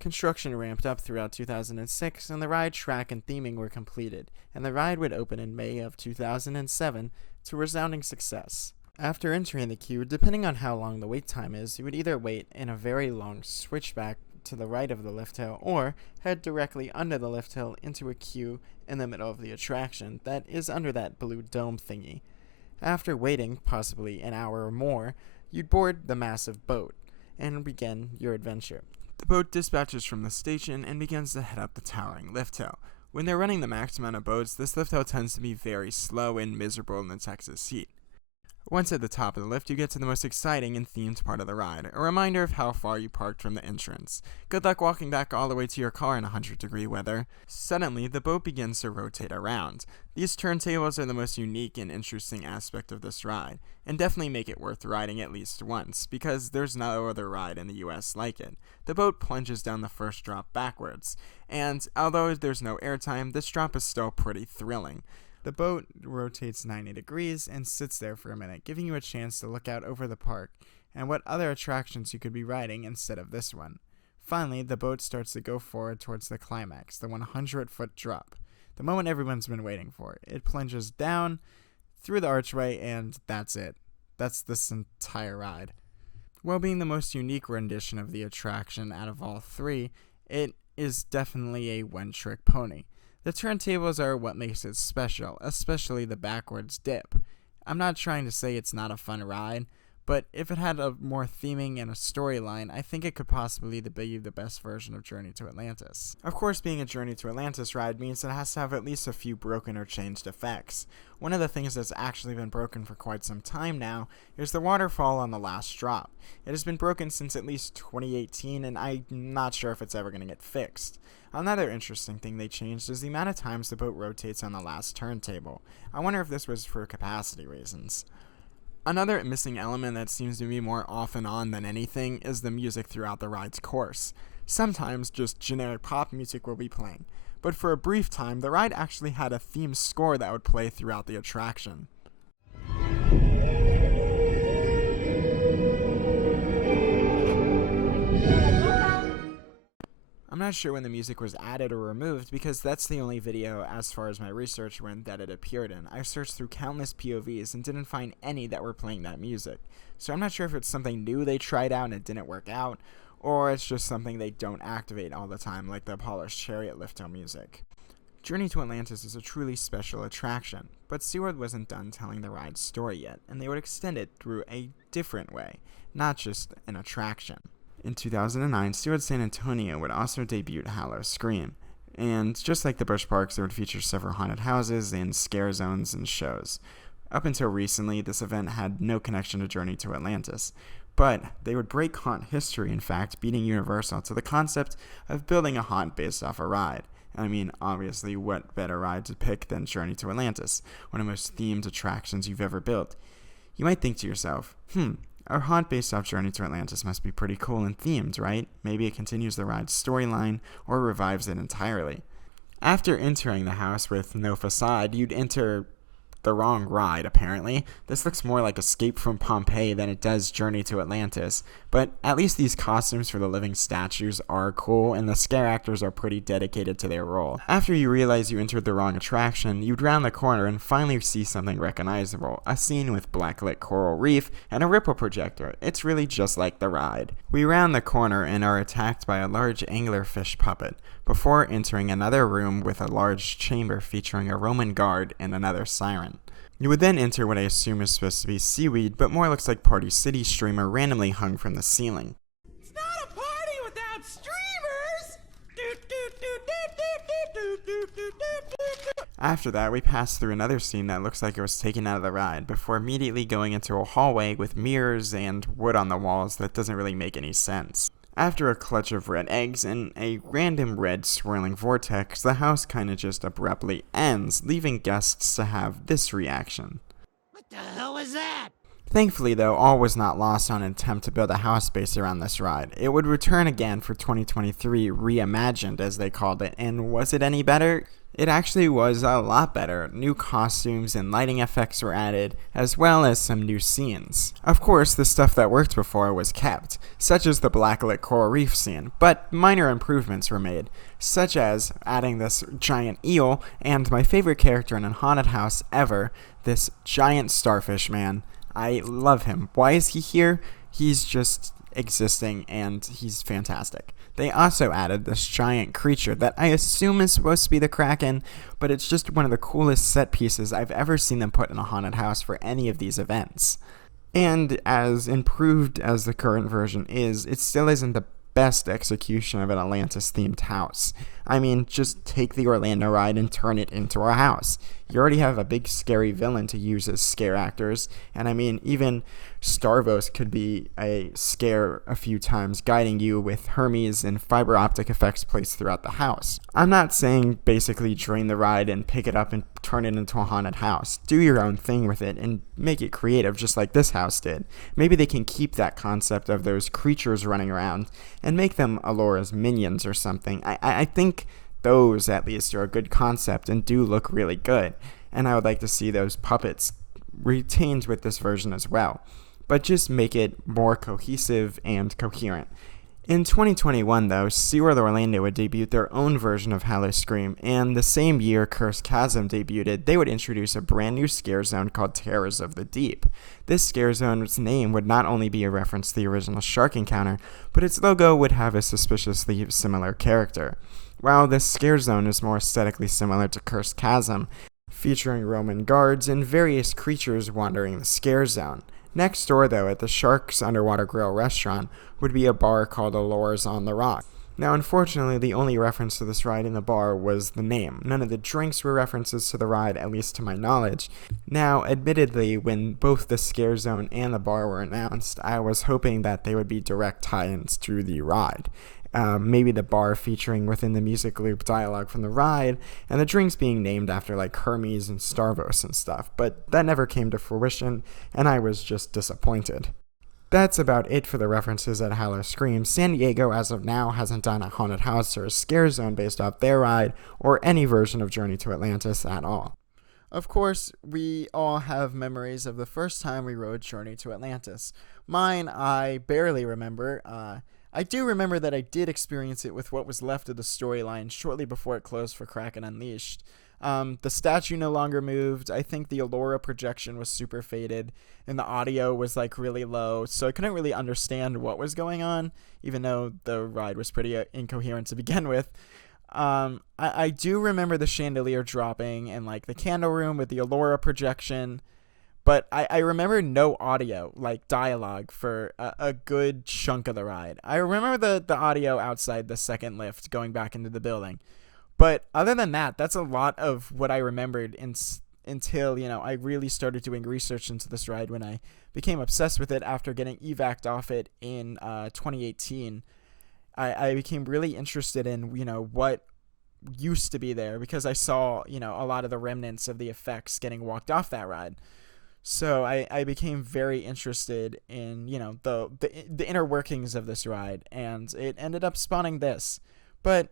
Construction ramped up throughout 2006, and the ride track and theming were completed, and the ride would open in May of 2007 to resounding success. After entering the queue, depending on how long the wait time is, you would either wait in a very long switchback to the right of the lift hill, or head directly under the lift hill into a queue in the middle of the attraction that is under that blue dome thingy. After waiting, possibly an hour or more, you'd board the massive boat and begin your adventure. The boat dispatches from the station and begins to head up the towering lift hill. When they're running the max amount of boats, this lift hill tends to be very slow and miserable in the Texas heat. Once at the top of the lift, you get to the most exciting and themed part of the ride, a reminder of how far you parked from the entrance. Good luck walking back all the way to your car in 100-degree weather. Suddenly, the boat begins to rotate around. These turntables are the most unique and interesting aspect of this ride, and definitely make it worth riding at least once, because there's no other ride in the US like it. The boat plunges down the first drop backwards, and although there's no airtime, this drop is still pretty thrilling. The boat rotates 90 degrees and sits there for a minute, giving you a chance to look out over the park and what other attractions you could be riding instead of this one. Finally, the boat starts to go forward towards the climax, the 100-foot drop, the moment everyone's been waiting for. It plunges down through the archway, and that's it. That's this entire ride. While being the most unique rendition of the attraction out of all three, it is definitely a one-trick pony. The turntables are what makes it special, especially the backwards dip. I'm not trying to say it's not a fun ride, but if it had a more theming and a storyline, I think it could possibly be the best version of Journey to Atlantis. Of course, being a Journey to Atlantis ride means it has to have at least a few broken or changed effects. One of the things that's actually been broken for quite some time now is the waterfall on the last drop. It has been broken since at least 2018, and I'm not sure if it's ever going to get fixed. Another interesting thing they changed is the amount of times the boat rotates on the last turntable. I wonder if this was for capacity reasons. Another missing element that seems to be more off and on than anything is the music throughout the ride's course. Sometimes just generic pop music will be playing, but for a brief time the ride actually had a theme score that would play throughout the attraction. I'm not sure when the music was added or removed because that's the only video, as far as my research went, that it appeared in. I searched through countless POVs and didn't find any that were playing that music. So I'm not sure if it's something new they tried out and it didn't work out, or it's just something they don't activate all the time like the Apollo's Chariot Lifto music. Journey to Atlantis is a truly special attraction, but SeaWorld wasn't done telling the ride's story yet, and they would extend it through a different way, not just an attraction. In 2009, SeaWorld San Antonio would also debut Hallow Scream, and just like the Busch Parks, it would feature several haunted houses and scare zones and shows. Up until recently, this event had no connection to Journey to Atlantis, but they would break haunt history, in fact, beating Universal to the concept of building a haunt based off a ride. I mean, obviously, what better ride to pick than Journey to Atlantis, one of the most themed attractions you've ever built. You might think to yourself, a haunt based off Journey to Atlantis must be pretty cool and themed, right? Maybe it continues the ride's storyline or revives it entirely. After entering the house with no facade, you'd enter the wrong ride, apparently. This looks more like Escape from Pompeii than it does Journey to Atlantis, but at least these costumes for the living statues are cool, and the scare actors are pretty dedicated to their role. After you realize you entered the wrong attraction, you'd round the corner and finally see something recognizable, a scene with blacklit coral reef and a ripple projector. It's really just like the ride. We round the corner and are attacked by a large anglerfish puppet, before entering another room with a large chamber featuring a Roman guard and another siren. You would then enter what I assume is supposed to be seaweed, but more looks like Party City streamer randomly hung from the ceiling. It's not a party without streamers! After that, we pass through another scene that looks like it was taken out of the ride, before immediately going into a hallway with mirrors and wood on the walls that doesn't really make any sense. After a clutch of red eggs and a random red swirling vortex, the house kinda just abruptly ends, leaving guests to have this reaction. What the hell was that? Thankfully, though, all was not lost on an attempt to build a house based around this ride. It would return again for 2023 reimagined, as they called it, and was it any better? It actually was a lot better. New costumes and lighting effects were added, as well as some new scenes. Of course, the stuff that worked before was kept, such as the blacklit coral reef scene, but minor improvements were made, such as adding this giant eel and my favorite character in a haunted house ever, this giant starfish man. I love him. Why is he here? He's just existing, and he's fantastic. They also added this giant creature that I assume is supposed to be the Kraken, but it's just one of the coolest set pieces I've ever seen them put in a haunted house for any of these events. And as improved as the current version is, it still isn't the best execution of an Atlantis-themed house. I mean, just take the Orlando ride and turn it into a house. You already have a big scary villain to use as scare actors, and I mean, even Starvos could be a scare a few times, guiding you with Hermes and fiber optic effects placed throughout the house. I'm not saying basically drain the ride and pick it up and turn it into a haunted house. Do your own thing with it and make it creative, just like this house did. Maybe they can keep that concept of those creatures running around and make them Alora's minions or something. I think those, at least, are a good concept and do look really good, and I would like to see those puppets retained with this version as well, but just make it more cohesive and coherent. In 2021, though, SeaWorld Orlando would debut their own version of Howl-O-Scream, and the same year Cursed Chasm debuted, they would introduce a brand new scare zone called Terrors of the Deep. This scare zone's name would not only be a reference to the original shark encounter, but its logo would have a suspiciously similar character. While this scare zone is more aesthetically similar to Cursed Chasm, featuring Roman guards and various creatures wandering the scare zone. Next door, though, at the Shark's Underwater Grill restaurant, would be a bar called Alora's on the Rock. Now, unfortunately, the only reference to this ride in the bar was the name. None of the drinks were references to the ride, at least to my knowledge. Now, admittedly, when both the scare zone and the bar were announced, I was hoping that they would be direct tie-ins to the ride. Maybe the bar featuring within the music loop dialogue from the ride, and the drinks being named after like Hermes and Starvos and stuff, but that never came to fruition, and I was just disappointed. That's about it for the references at Howl-O-Scream. San Diego, as of now, hasn't done a haunted house or a scare zone based off their ride, or any version of Journey to Atlantis at all. Of course, we all have memories of the first time we rode Journey to Atlantis. Mine, I barely remember. I do remember that I did experience it with what was left of the storyline shortly before it closed for Kraken Unleashed. The statue no longer moved. I think the Alora projection was super faded, and the audio was like really low, so I couldn't really understand what was going on, even though the ride was pretty incoherent to begin with. I do remember the chandelier dropping and like the candle room with the Alora projection. But I remember no audio, like dialogue, for a good chunk of the ride. I remember the audio outside the second lift going back into the building. But other than that, that's a lot of what I remembered until, I really started doing research into this ride when I became obsessed with it after getting evac'd off it in 2018. I became really interested in, what used to be there because I saw, a lot of the remnants of the effects getting walked off that ride. So I became very interested in, the inner workings of this ride, and it ended up spawning this. But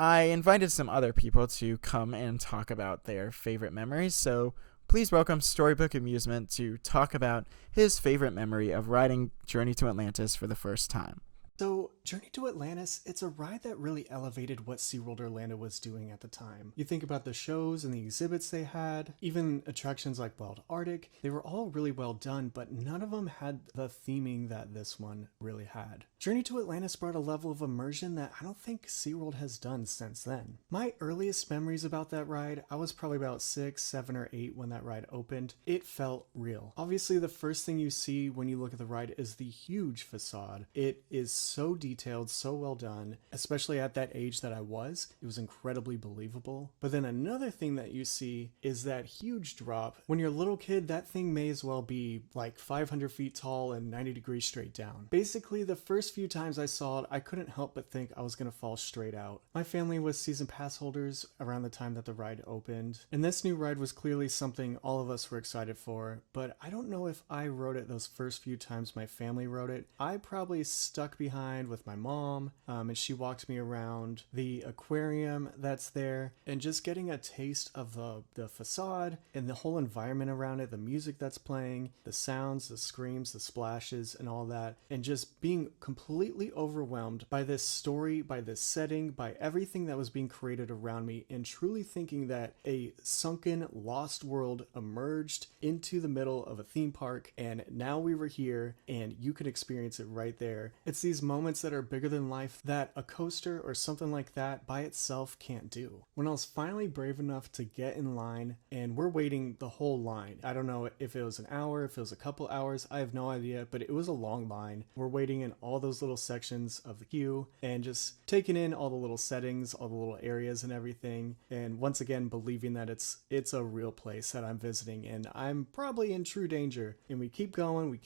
I invited some other people to come and talk about their favorite memories, so please welcome Storybook Amusement to talk about his favorite memory of riding Journey to Atlantis for the first time. So, Journey to Atlantis, it's a ride that really elevated what SeaWorld Orlando was doing at the time. You think about the shows and the exhibits they had, even attractions like Wild Arctic, they were all really well done, but none of them had the theming that this one really had. Journey to Atlantis brought a level of immersion that I don't think SeaWorld has done since then. My earliest memories about that ride, I was probably about 6, 7, or 8 when that ride opened. It felt real. Obviously, the first thing you see when you look at the ride is the huge facade. It is so detailed, so well done, especially at that age that I was. It was incredibly believable. But then another thing that you see is that huge drop. When you're a little kid, that thing may as well be like 500 feet tall and 90 degrees straight down. Basically, the first few times I saw it, I couldn't help but think I was going to fall straight out. My family was season pass holders around the time that the ride opened, and this new ride was clearly something all of us were excited for, but I don't know if I rode it those first few times my family rode it. I probably stuck behind with my mom, and she walked me around the aquarium that's there, and just getting a taste of the facade and the whole environment around it, the music that's playing, the sounds, the screams, the splashes, and all that, and just being completely overwhelmed by this story, by this setting, by everything that was being created around me, and truly thinking that a sunken, lost world emerged into the middle of a theme park, and now we were here, and you could experience it right there. It's these moments that are bigger than life that a coaster or something like that by itself can't do. When I was finally brave enough to get in line, and we're waiting the whole line. I don't know if it was an hour, if it was a couple hours, I have no idea, but it was a long line. We're waiting in all those little sections of the queue and just taking in all the little settings, all the little areas and everything. And once again, believing that it's a real place that I'm visiting and I'm probably in true danger. And we keep going,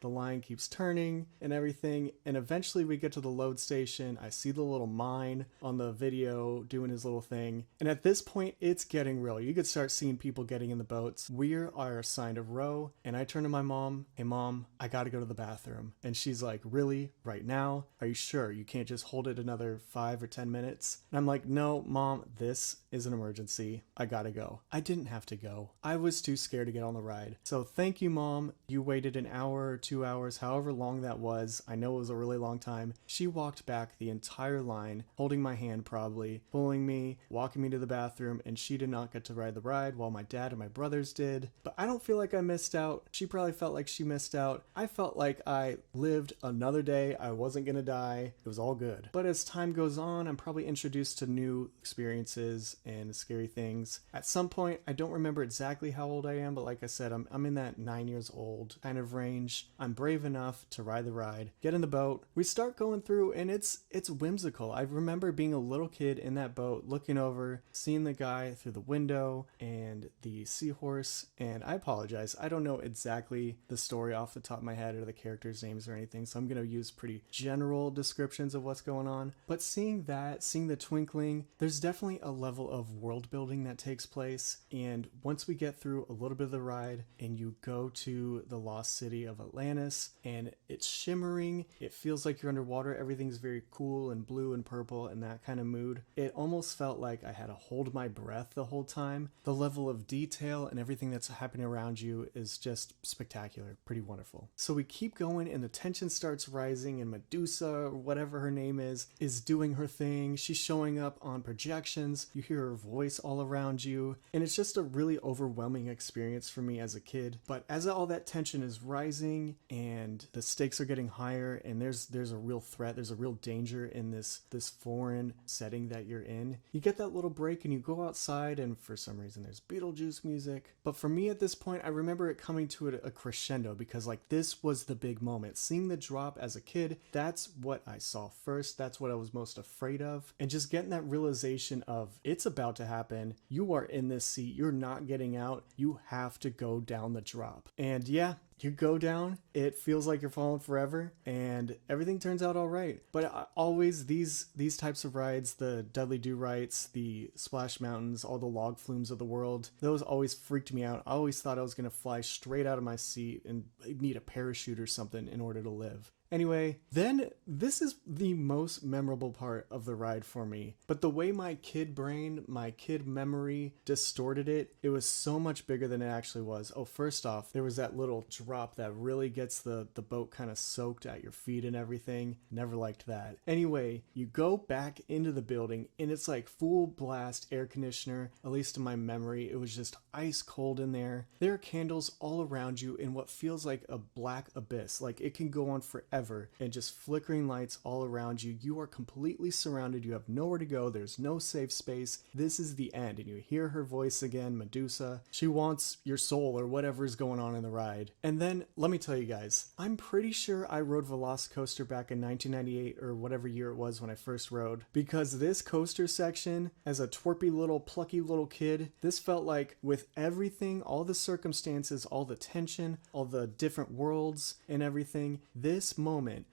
the line keeps turning and everything. And eventually we get to the load station. I see the little mine on the video doing his little thing. And at this point, it's getting real. You could start seeing people getting in the boats. We are assigned a row. And I turn to my mom, hey mom, I gotta go to the bathroom. And she's like, really? Right now? Are you sure you can't just hold it another 5 or 10 minutes? And I'm like, no, mom, this is an emergency. I gotta go. I didn't have to go. I was too scared to get on the ride. So thank you, mom. You waited an hour or 2 hours, however long that was. I know it was a really long time. She walked back the entire line, holding my hand probably, pulling me, walking me to the bathroom, and she did not get to ride the ride while my dad and my brothers did. But I don't feel like I missed out. She probably felt like she missed out. I felt like I lived another day. I wasn't gonna die. It was all good. But as time goes on, I'm probably introduced to new experiences and scary things. At some point, I don't remember exactly how old I am, but like I said, I'm in that 9 years old kind of range. I'm brave enough to ride the ride, get in the boat. We start going through and it's whimsical. I remember being a little kid in that boat, looking over, seeing the guy through the window and the seahorse. And I apologize, I don't know exactly the story off the top of my head or the characters' names or anything, so I'm going to use pretty general descriptions of what's going on. But seeing that, seeing the twinkling, there's definitely a level of world building that takes place. And once we get through a little bit of the ride and you go to the lost city of Atlantis and it's shimmering, it feels like you're underwater, everything's very cool and blue and purple and that kind of mood. It almost felt like I had to hold my breath the whole time. The level of detail and everything that's happening around you is just spectacular, pretty wonderful. So we keep going and the tension starts rising and Medusa, or whatever her name is doing her thing. She's showing up on projections. You hear her voice all around you. And it's just a really overwhelming experience for me as a kid. But as all that tension is rising and the stakes are getting higher and there's a real threat, there's a real danger in this foreign setting that you're in, you get that little break and you go outside and for some reason there's Beetlejuice music. But for me at this point, I remember it coming to a crescendo because like this was the big moment. Seeing the drop as a kid, that's what I saw first. That's what I was most afraid of. And just getting that realization of it's about to happen. You are in this seat. You're not getting out. You have to go down the drop. And yeah, you go down, it feels like you're falling forever, and everything turns out all right. But always these types of rides, the Dudley Do-Rights, the Splash Mountains, all the log flumes of the world, those always freaked me out. I always thought I was going to fly straight out of my seat and need a parachute or something in order to live. Anyway, then this is the most memorable part of the ride for me. But the way my kid brain, my kid memory distorted it, it was so much bigger than it actually was. Oh, first off, there was that little drop that really gets the boat kind of soaked at your feet and everything. Never liked that. Anyway, you go back into the building and it's like full blast air conditioner. At least in my memory, it was just ice cold in there. There are candles all around you in what feels like a black abyss. Like it can go on forever. And just flickering lights all around you. You are completely surrounded. You have nowhere to go. There's no safe space. This is the end. And you hear her voice again, Medusa. She wants your soul or whatever is going on in the ride. And then let me tell you guys, I'm pretty sure I rode Velocicoaster back in 1998 or whatever year it was when I first rode, because this coaster section, as a twerpy little plucky little kid, this felt like with everything, all the circumstances, all the tension, all the different worlds and everything, this moment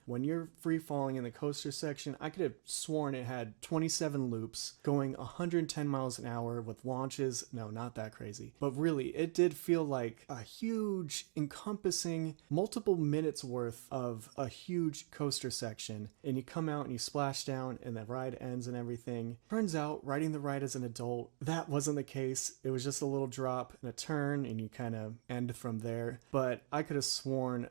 when you're free falling in the coaster section, I could have sworn it had 27 loops going 110 miles an hour with launches. No, not that crazy, but really it did feel like a huge encompassing multiple minutes worth of a huge coaster section. And you come out and you splash down and the ride ends and everything. Turns out riding the ride as an adult, that wasn't the case. It was just a little drop and a turn and you kind of end from there. But I could have sworn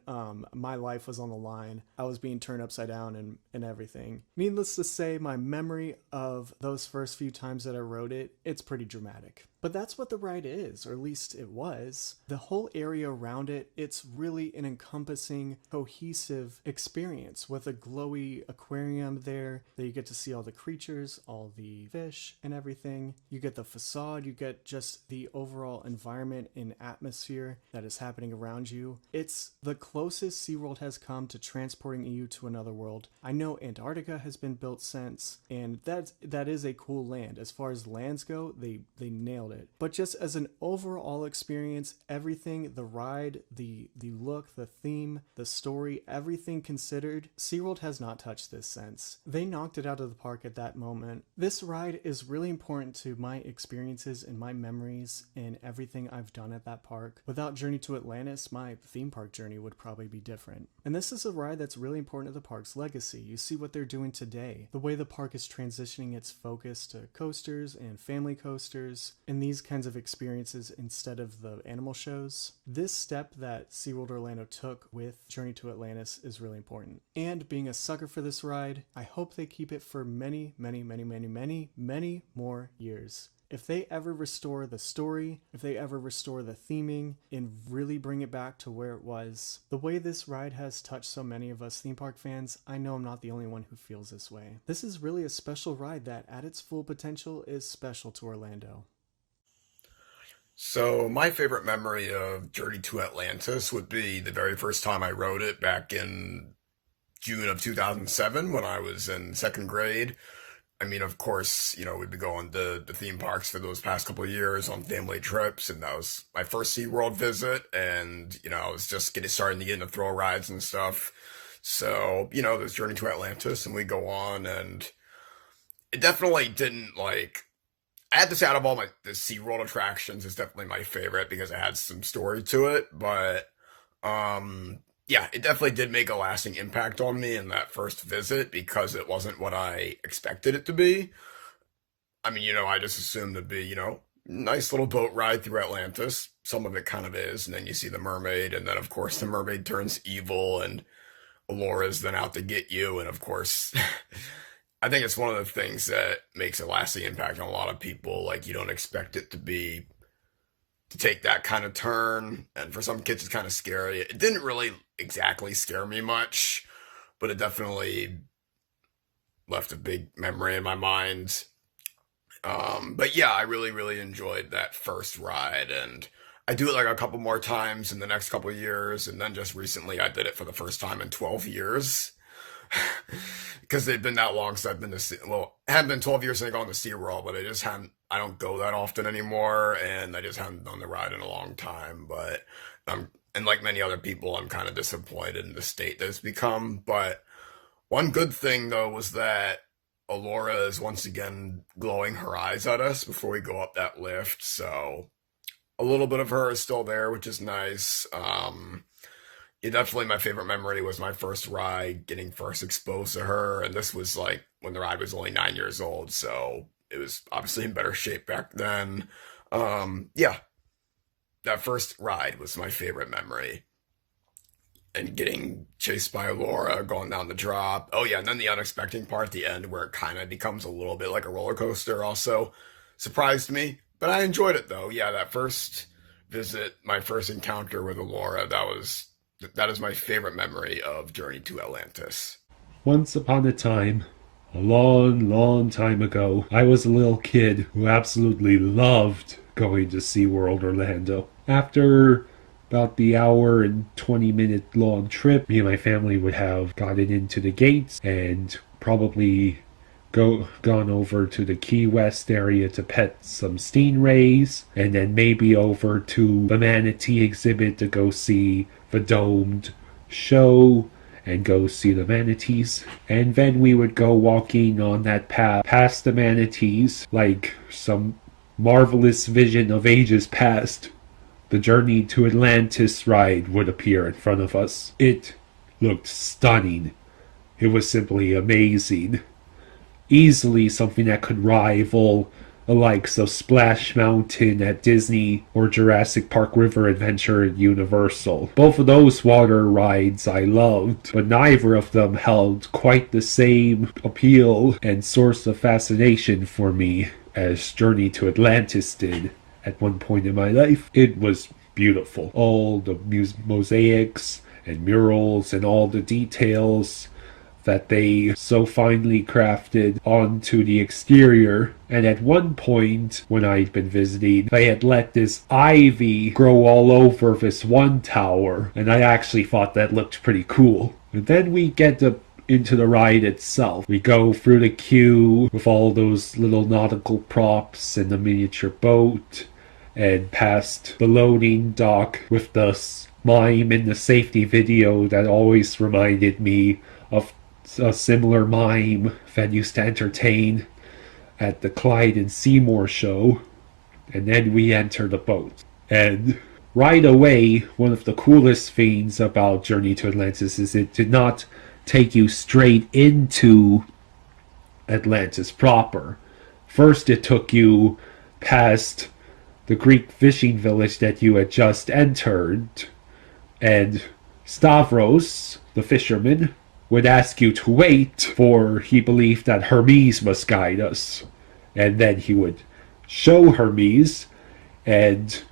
my life was on the line. I was being turned upside down and everything. Needless to say, my memory of those first few times that I rode it, it's pretty dramatic. But that's what the ride is, or at least it was. The whole area around it, it's really an encompassing, cohesive experience with a glowy aquarium there that you get to see all the creatures, all the fish and everything. You get the facade, you get just the overall environment and atmosphere that is happening around you. It's the closest SeaWorld has come to transporting you to another world. I know Antarctica has been built since, and that is a cool land. As far as lands go, they nailed it. But just as an overall experience, everything, the ride, the look, the theme, the story, everything considered, SeaWorld has not touched this since. They knocked it out of the park at that moment. This ride is really important to my experiences and my memories and everything I've done at that park. Without Journey to Atlantis, my theme park journey would probably be different. And this is a ride that's really important to the park's legacy. You see what they're doing today, the way the park is transitioning its focus to coasters and family coasters, and these kinds of experiences instead of the animal shows. This step that SeaWorld Orlando took with Journey to Atlantis is really important. And being a sucker for this ride, I hope they keep it for many, many, many, many, many, many more years. If they ever restore the story, if they ever restore the theming, and really bring it back to where it was, the way this ride has touched so many of us theme park fans, I know I'm not the only one who feels this way. This is really a special ride that, at its full potential, is special to Orlando. So my favorite memory of Journey to Atlantis would be the very first time I rode it back in June of 2007 when I was in second grade. I mean, of course, we'd be going to the theme parks for those past couple of years on family trips, and that was my first SeaWorld visit, and, I was just starting to get into thrill rides and stuff. So, there's Journey to Atlantis, and we go on, and it definitely didn't, I had to say out of all the SeaWorld attractions, it's definitely my favorite because it had some story to it, but, yeah, it definitely did make a lasting impact on me in that first visit because it wasn't what I expected it to be. I mean, I just assumed it'd be, nice little boat ride through Atlantis. Some of it kind of is, and then you see the mermaid, and then, of course, the mermaid turns evil, and Alora's then out to get you, and, of course, I think it's one of the things that makes a lasting impact on a lot of people. You don't expect it to take that kind of turn, and for some kids it's kind of scary. It didn't really exactly scare me much, but it definitely left a big memory in my mind. But yeah, I really, really enjoyed that first ride, and I do it a couple more times in the next couple of years, and then just recently I did it for the first time in 12 years. Because they've been that long since I've been to it hadn't been 12 years since I gone to SeaWorld, but I don't go that often anymore, and I just haven't done the ride in a long time. But and like many other people, I'm kind of disappointed in the state that it's become. But one good thing though was that Alora is once again glowing her eyes at us before we go up that lift, so a little bit of her is still there, which is nice. Definitely my favorite memory was my first ride, getting first exposed to her, and this was when the ride was only 9 years old, so it was obviously in better shape back then. Yeah, that first ride was my favorite memory. And getting chased by Laura, going down the drop. Oh yeah, and then the unexpected part at the end where it kind of becomes a little bit like a roller coaster also surprised me, but I enjoyed it though. Yeah, that first visit, my first encounter with Laura, that is my favorite memory of Journey to Atlantis. Once upon a time, a long, long time ago, I was a little kid who absolutely loved going to SeaWorld Orlando. After about the hour and 20-minute long trip, me and my family would have gotten into the gates and probably gone over to the Key West area to pet some stingrays, and then maybe over to the manatee exhibit to go see the domed show and go see the manatees. And then we would go walking on that path past the manatees like some marvelous vision of ages past. The Journey to Atlantis ride would appear in front of us. It looked stunning. It was simply amazing. Easily something that could rival the likes of Splash Mountain at Disney or Jurassic Park River Adventure at Universal. Both of those water rides I loved, but neither of them held quite the same appeal and source of fascination for me as Journey to Atlantis did. at one point in my life. It was beautiful. All the mosaics and murals and all the details that they so finely crafted onto the exterior. And at one point, when I'd been visiting, they had let this ivy grow all over this one tower, and I actually thought that looked pretty cool. And then we get into the ride itself. We go through the queue with all those little nautical props and the miniature boat, and past the loading dock with the mime in the safety video that always reminded me of a similar mime that used to entertain at the Clyde and Seymour show. And then we enter the boat. And right away, one of the coolest things about Journey to Atlantis is it did not take you straight into Atlantis proper. First, it took you past the Greek fishing village that you had just entered, and Stavros, the fisherman, would ask you to wait, for he believed that Hermes must guide us. And then he would show Hermes, and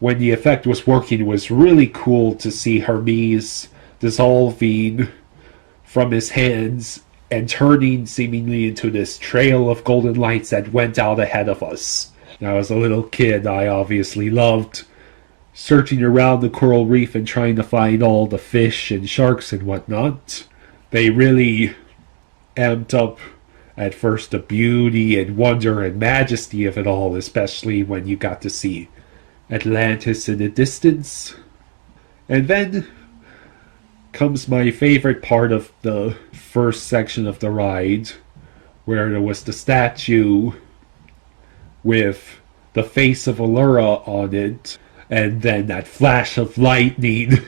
when the effect was working, it was really cool to see Hermes dissolving from his hands and turning seemingly into this trail of golden lights that went out ahead of us. Now, as a little kid, I obviously loved searching around the coral reef and trying to find all the fish and sharks and whatnot. They really amped up at first the beauty and wonder and majesty of it all, especially when you got to see Atlantis in the distance. And then comes my favorite part of the first section of the ride, where there was the statue with the face of Allura on it, and then that flash of lightning,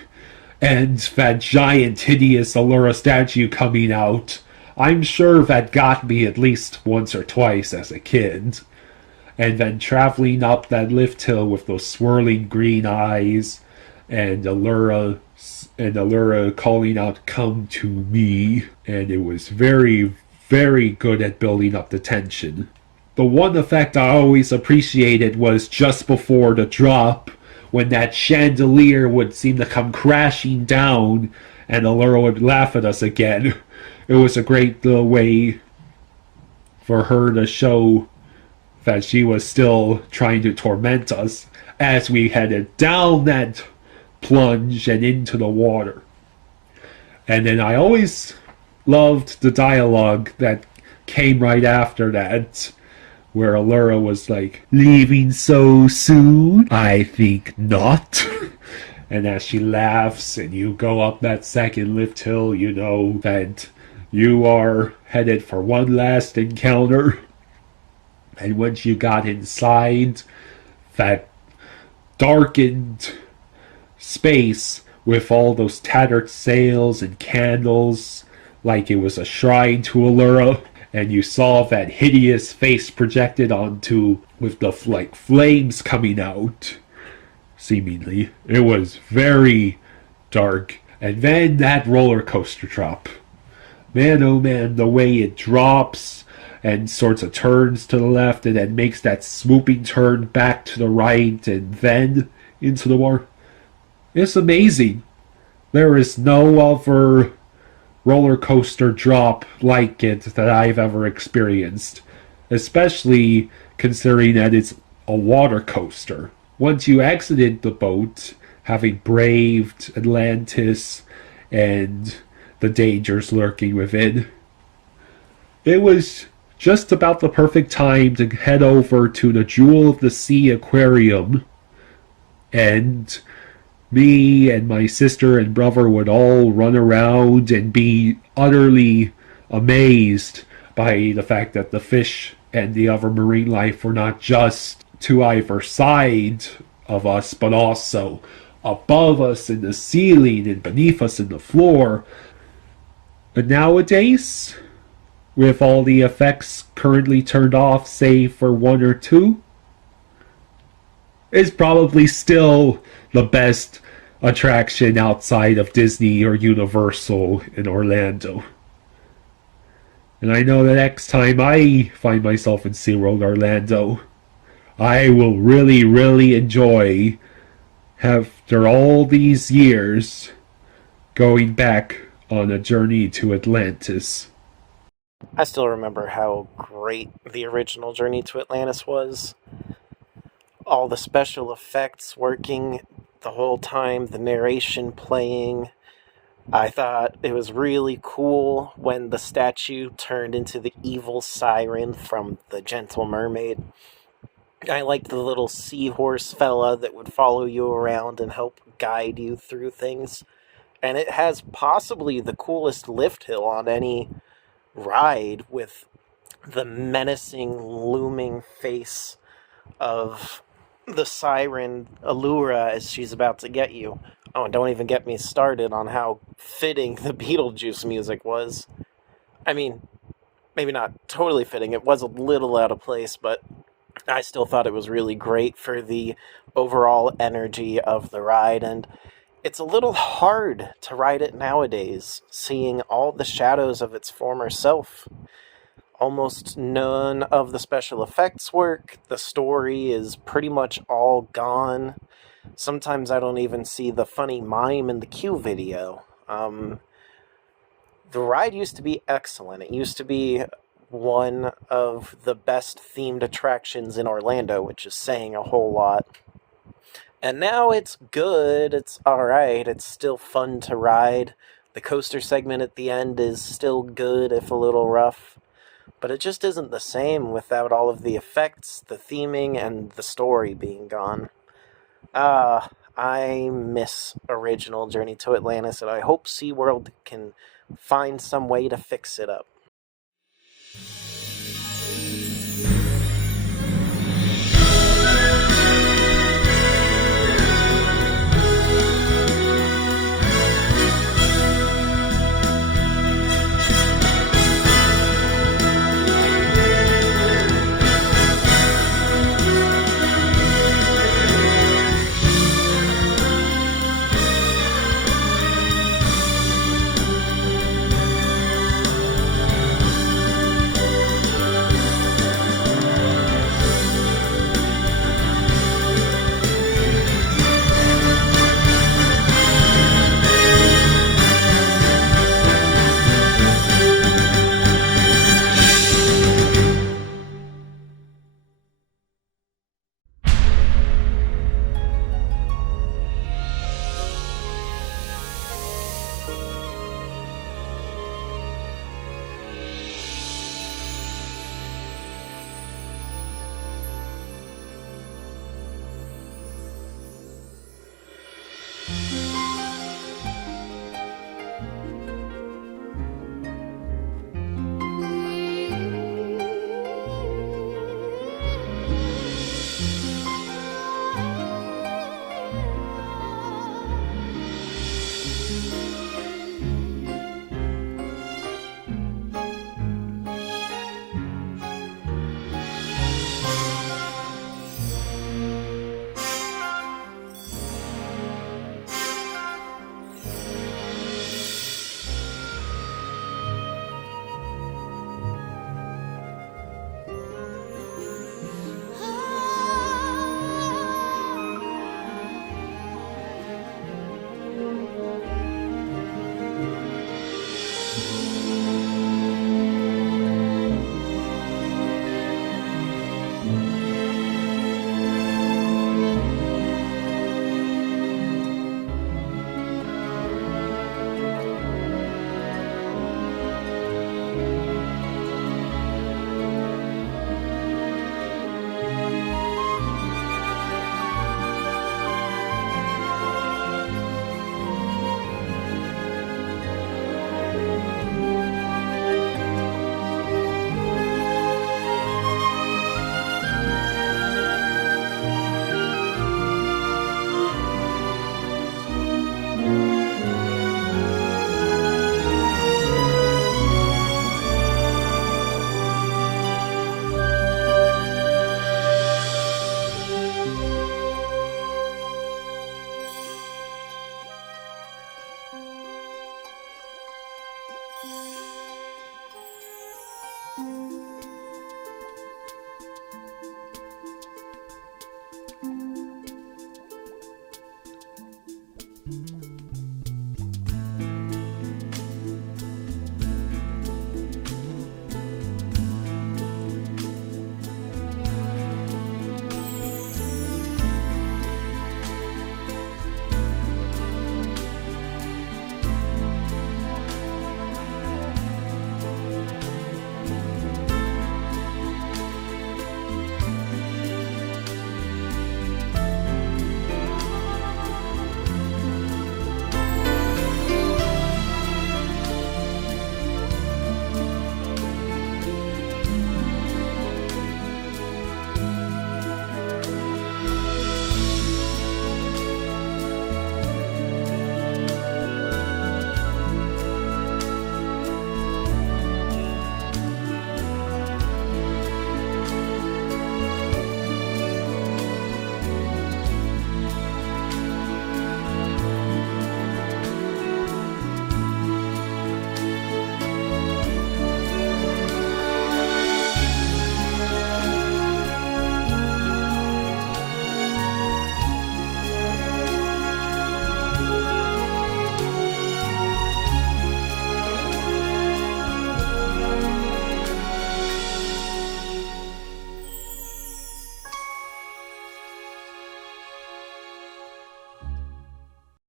and that giant, hideous Allura statue coming out. I'm sure that got me at least once or twice as a kid. And then traveling up that lift hill with those swirling green eyes, and Allura calling out, "Come to me." And it was very, very good at building up the tension. The one effect I always appreciated was just before the drop, when that chandelier would seem to come crashing down and Allura would laugh at us again. It was a great little way for her to show that she was still trying to torment us as we headed down that plunge and into the water. And then I always loved the dialogue that came right after that, where Allura was like, "Leaving so soon? I think not." And as she laughs and you go up that second lift hill, you know that you are headed for one last encounter. And once you got inside that darkened space with all those tattered sails and candles, like it was a shrine to Allura, and you saw that hideous face projected onto with the flames coming out, seemingly. It was very dark. And then that roller coaster drop. Man, oh man, the way it drops and sorts of turns to the left and then makes that swooping turn back to the right and then into the water. It's amazing. There is no other roller coaster drop like it that I've ever experienced, especially considering that it's a water coaster. Once you exited the boat, having braved Atlantis and the dangers lurking within, it was just about the perfect time to head over to the Jewel of the Sea Aquarium, and me and my sister and brother would all run around and be utterly amazed by the fact that the fish and the other marine life were not just to either side of us, but also above us in the ceiling and beneath us in the floor. But nowadays, with all the effects currently turned off, save for one or two, it's probably still the best attraction outside of Disney or Universal in Orlando. And I know the next time I find myself in SeaWorld Orlando, I will really, really enjoy, after all these years, going back on a journey to Atlantis. I still remember how great the original Journey to Atlantis was. All the special effects working the whole time, the narration playing. I thought it was really cool when the statue turned into the evil siren from The Gentle Mermaid. I liked the little seahorse fella that would follow you around and help guide you through things. And it has possibly the coolest lift hill on any ride, with the menacing, looming face of the siren Allura as she's about to get you. Oh, and don't even get me started on how fitting the Beetlejuice music was. I mean, maybe not totally fitting. It was a little out of place, but I still thought it was really great for the overall energy of the ride. And it's a little hard to ride it nowadays, seeing all the shadows of its former self. Almost none of the special effects work. The story is pretty much all gone. Sometimes I don't even see the funny mime in the Q video. The ride used to be excellent. It used to be one of the best themed attractions in Orlando, which is saying a whole lot. And now it's good, it's alright, it's still fun to ride. The coaster segment at the end is still good, if a little rough. But it just isn't the same without all of the effects, the theming, and the story being gone. I miss original Journey to Atlantis, and I hope SeaWorld can find some way to fix it up.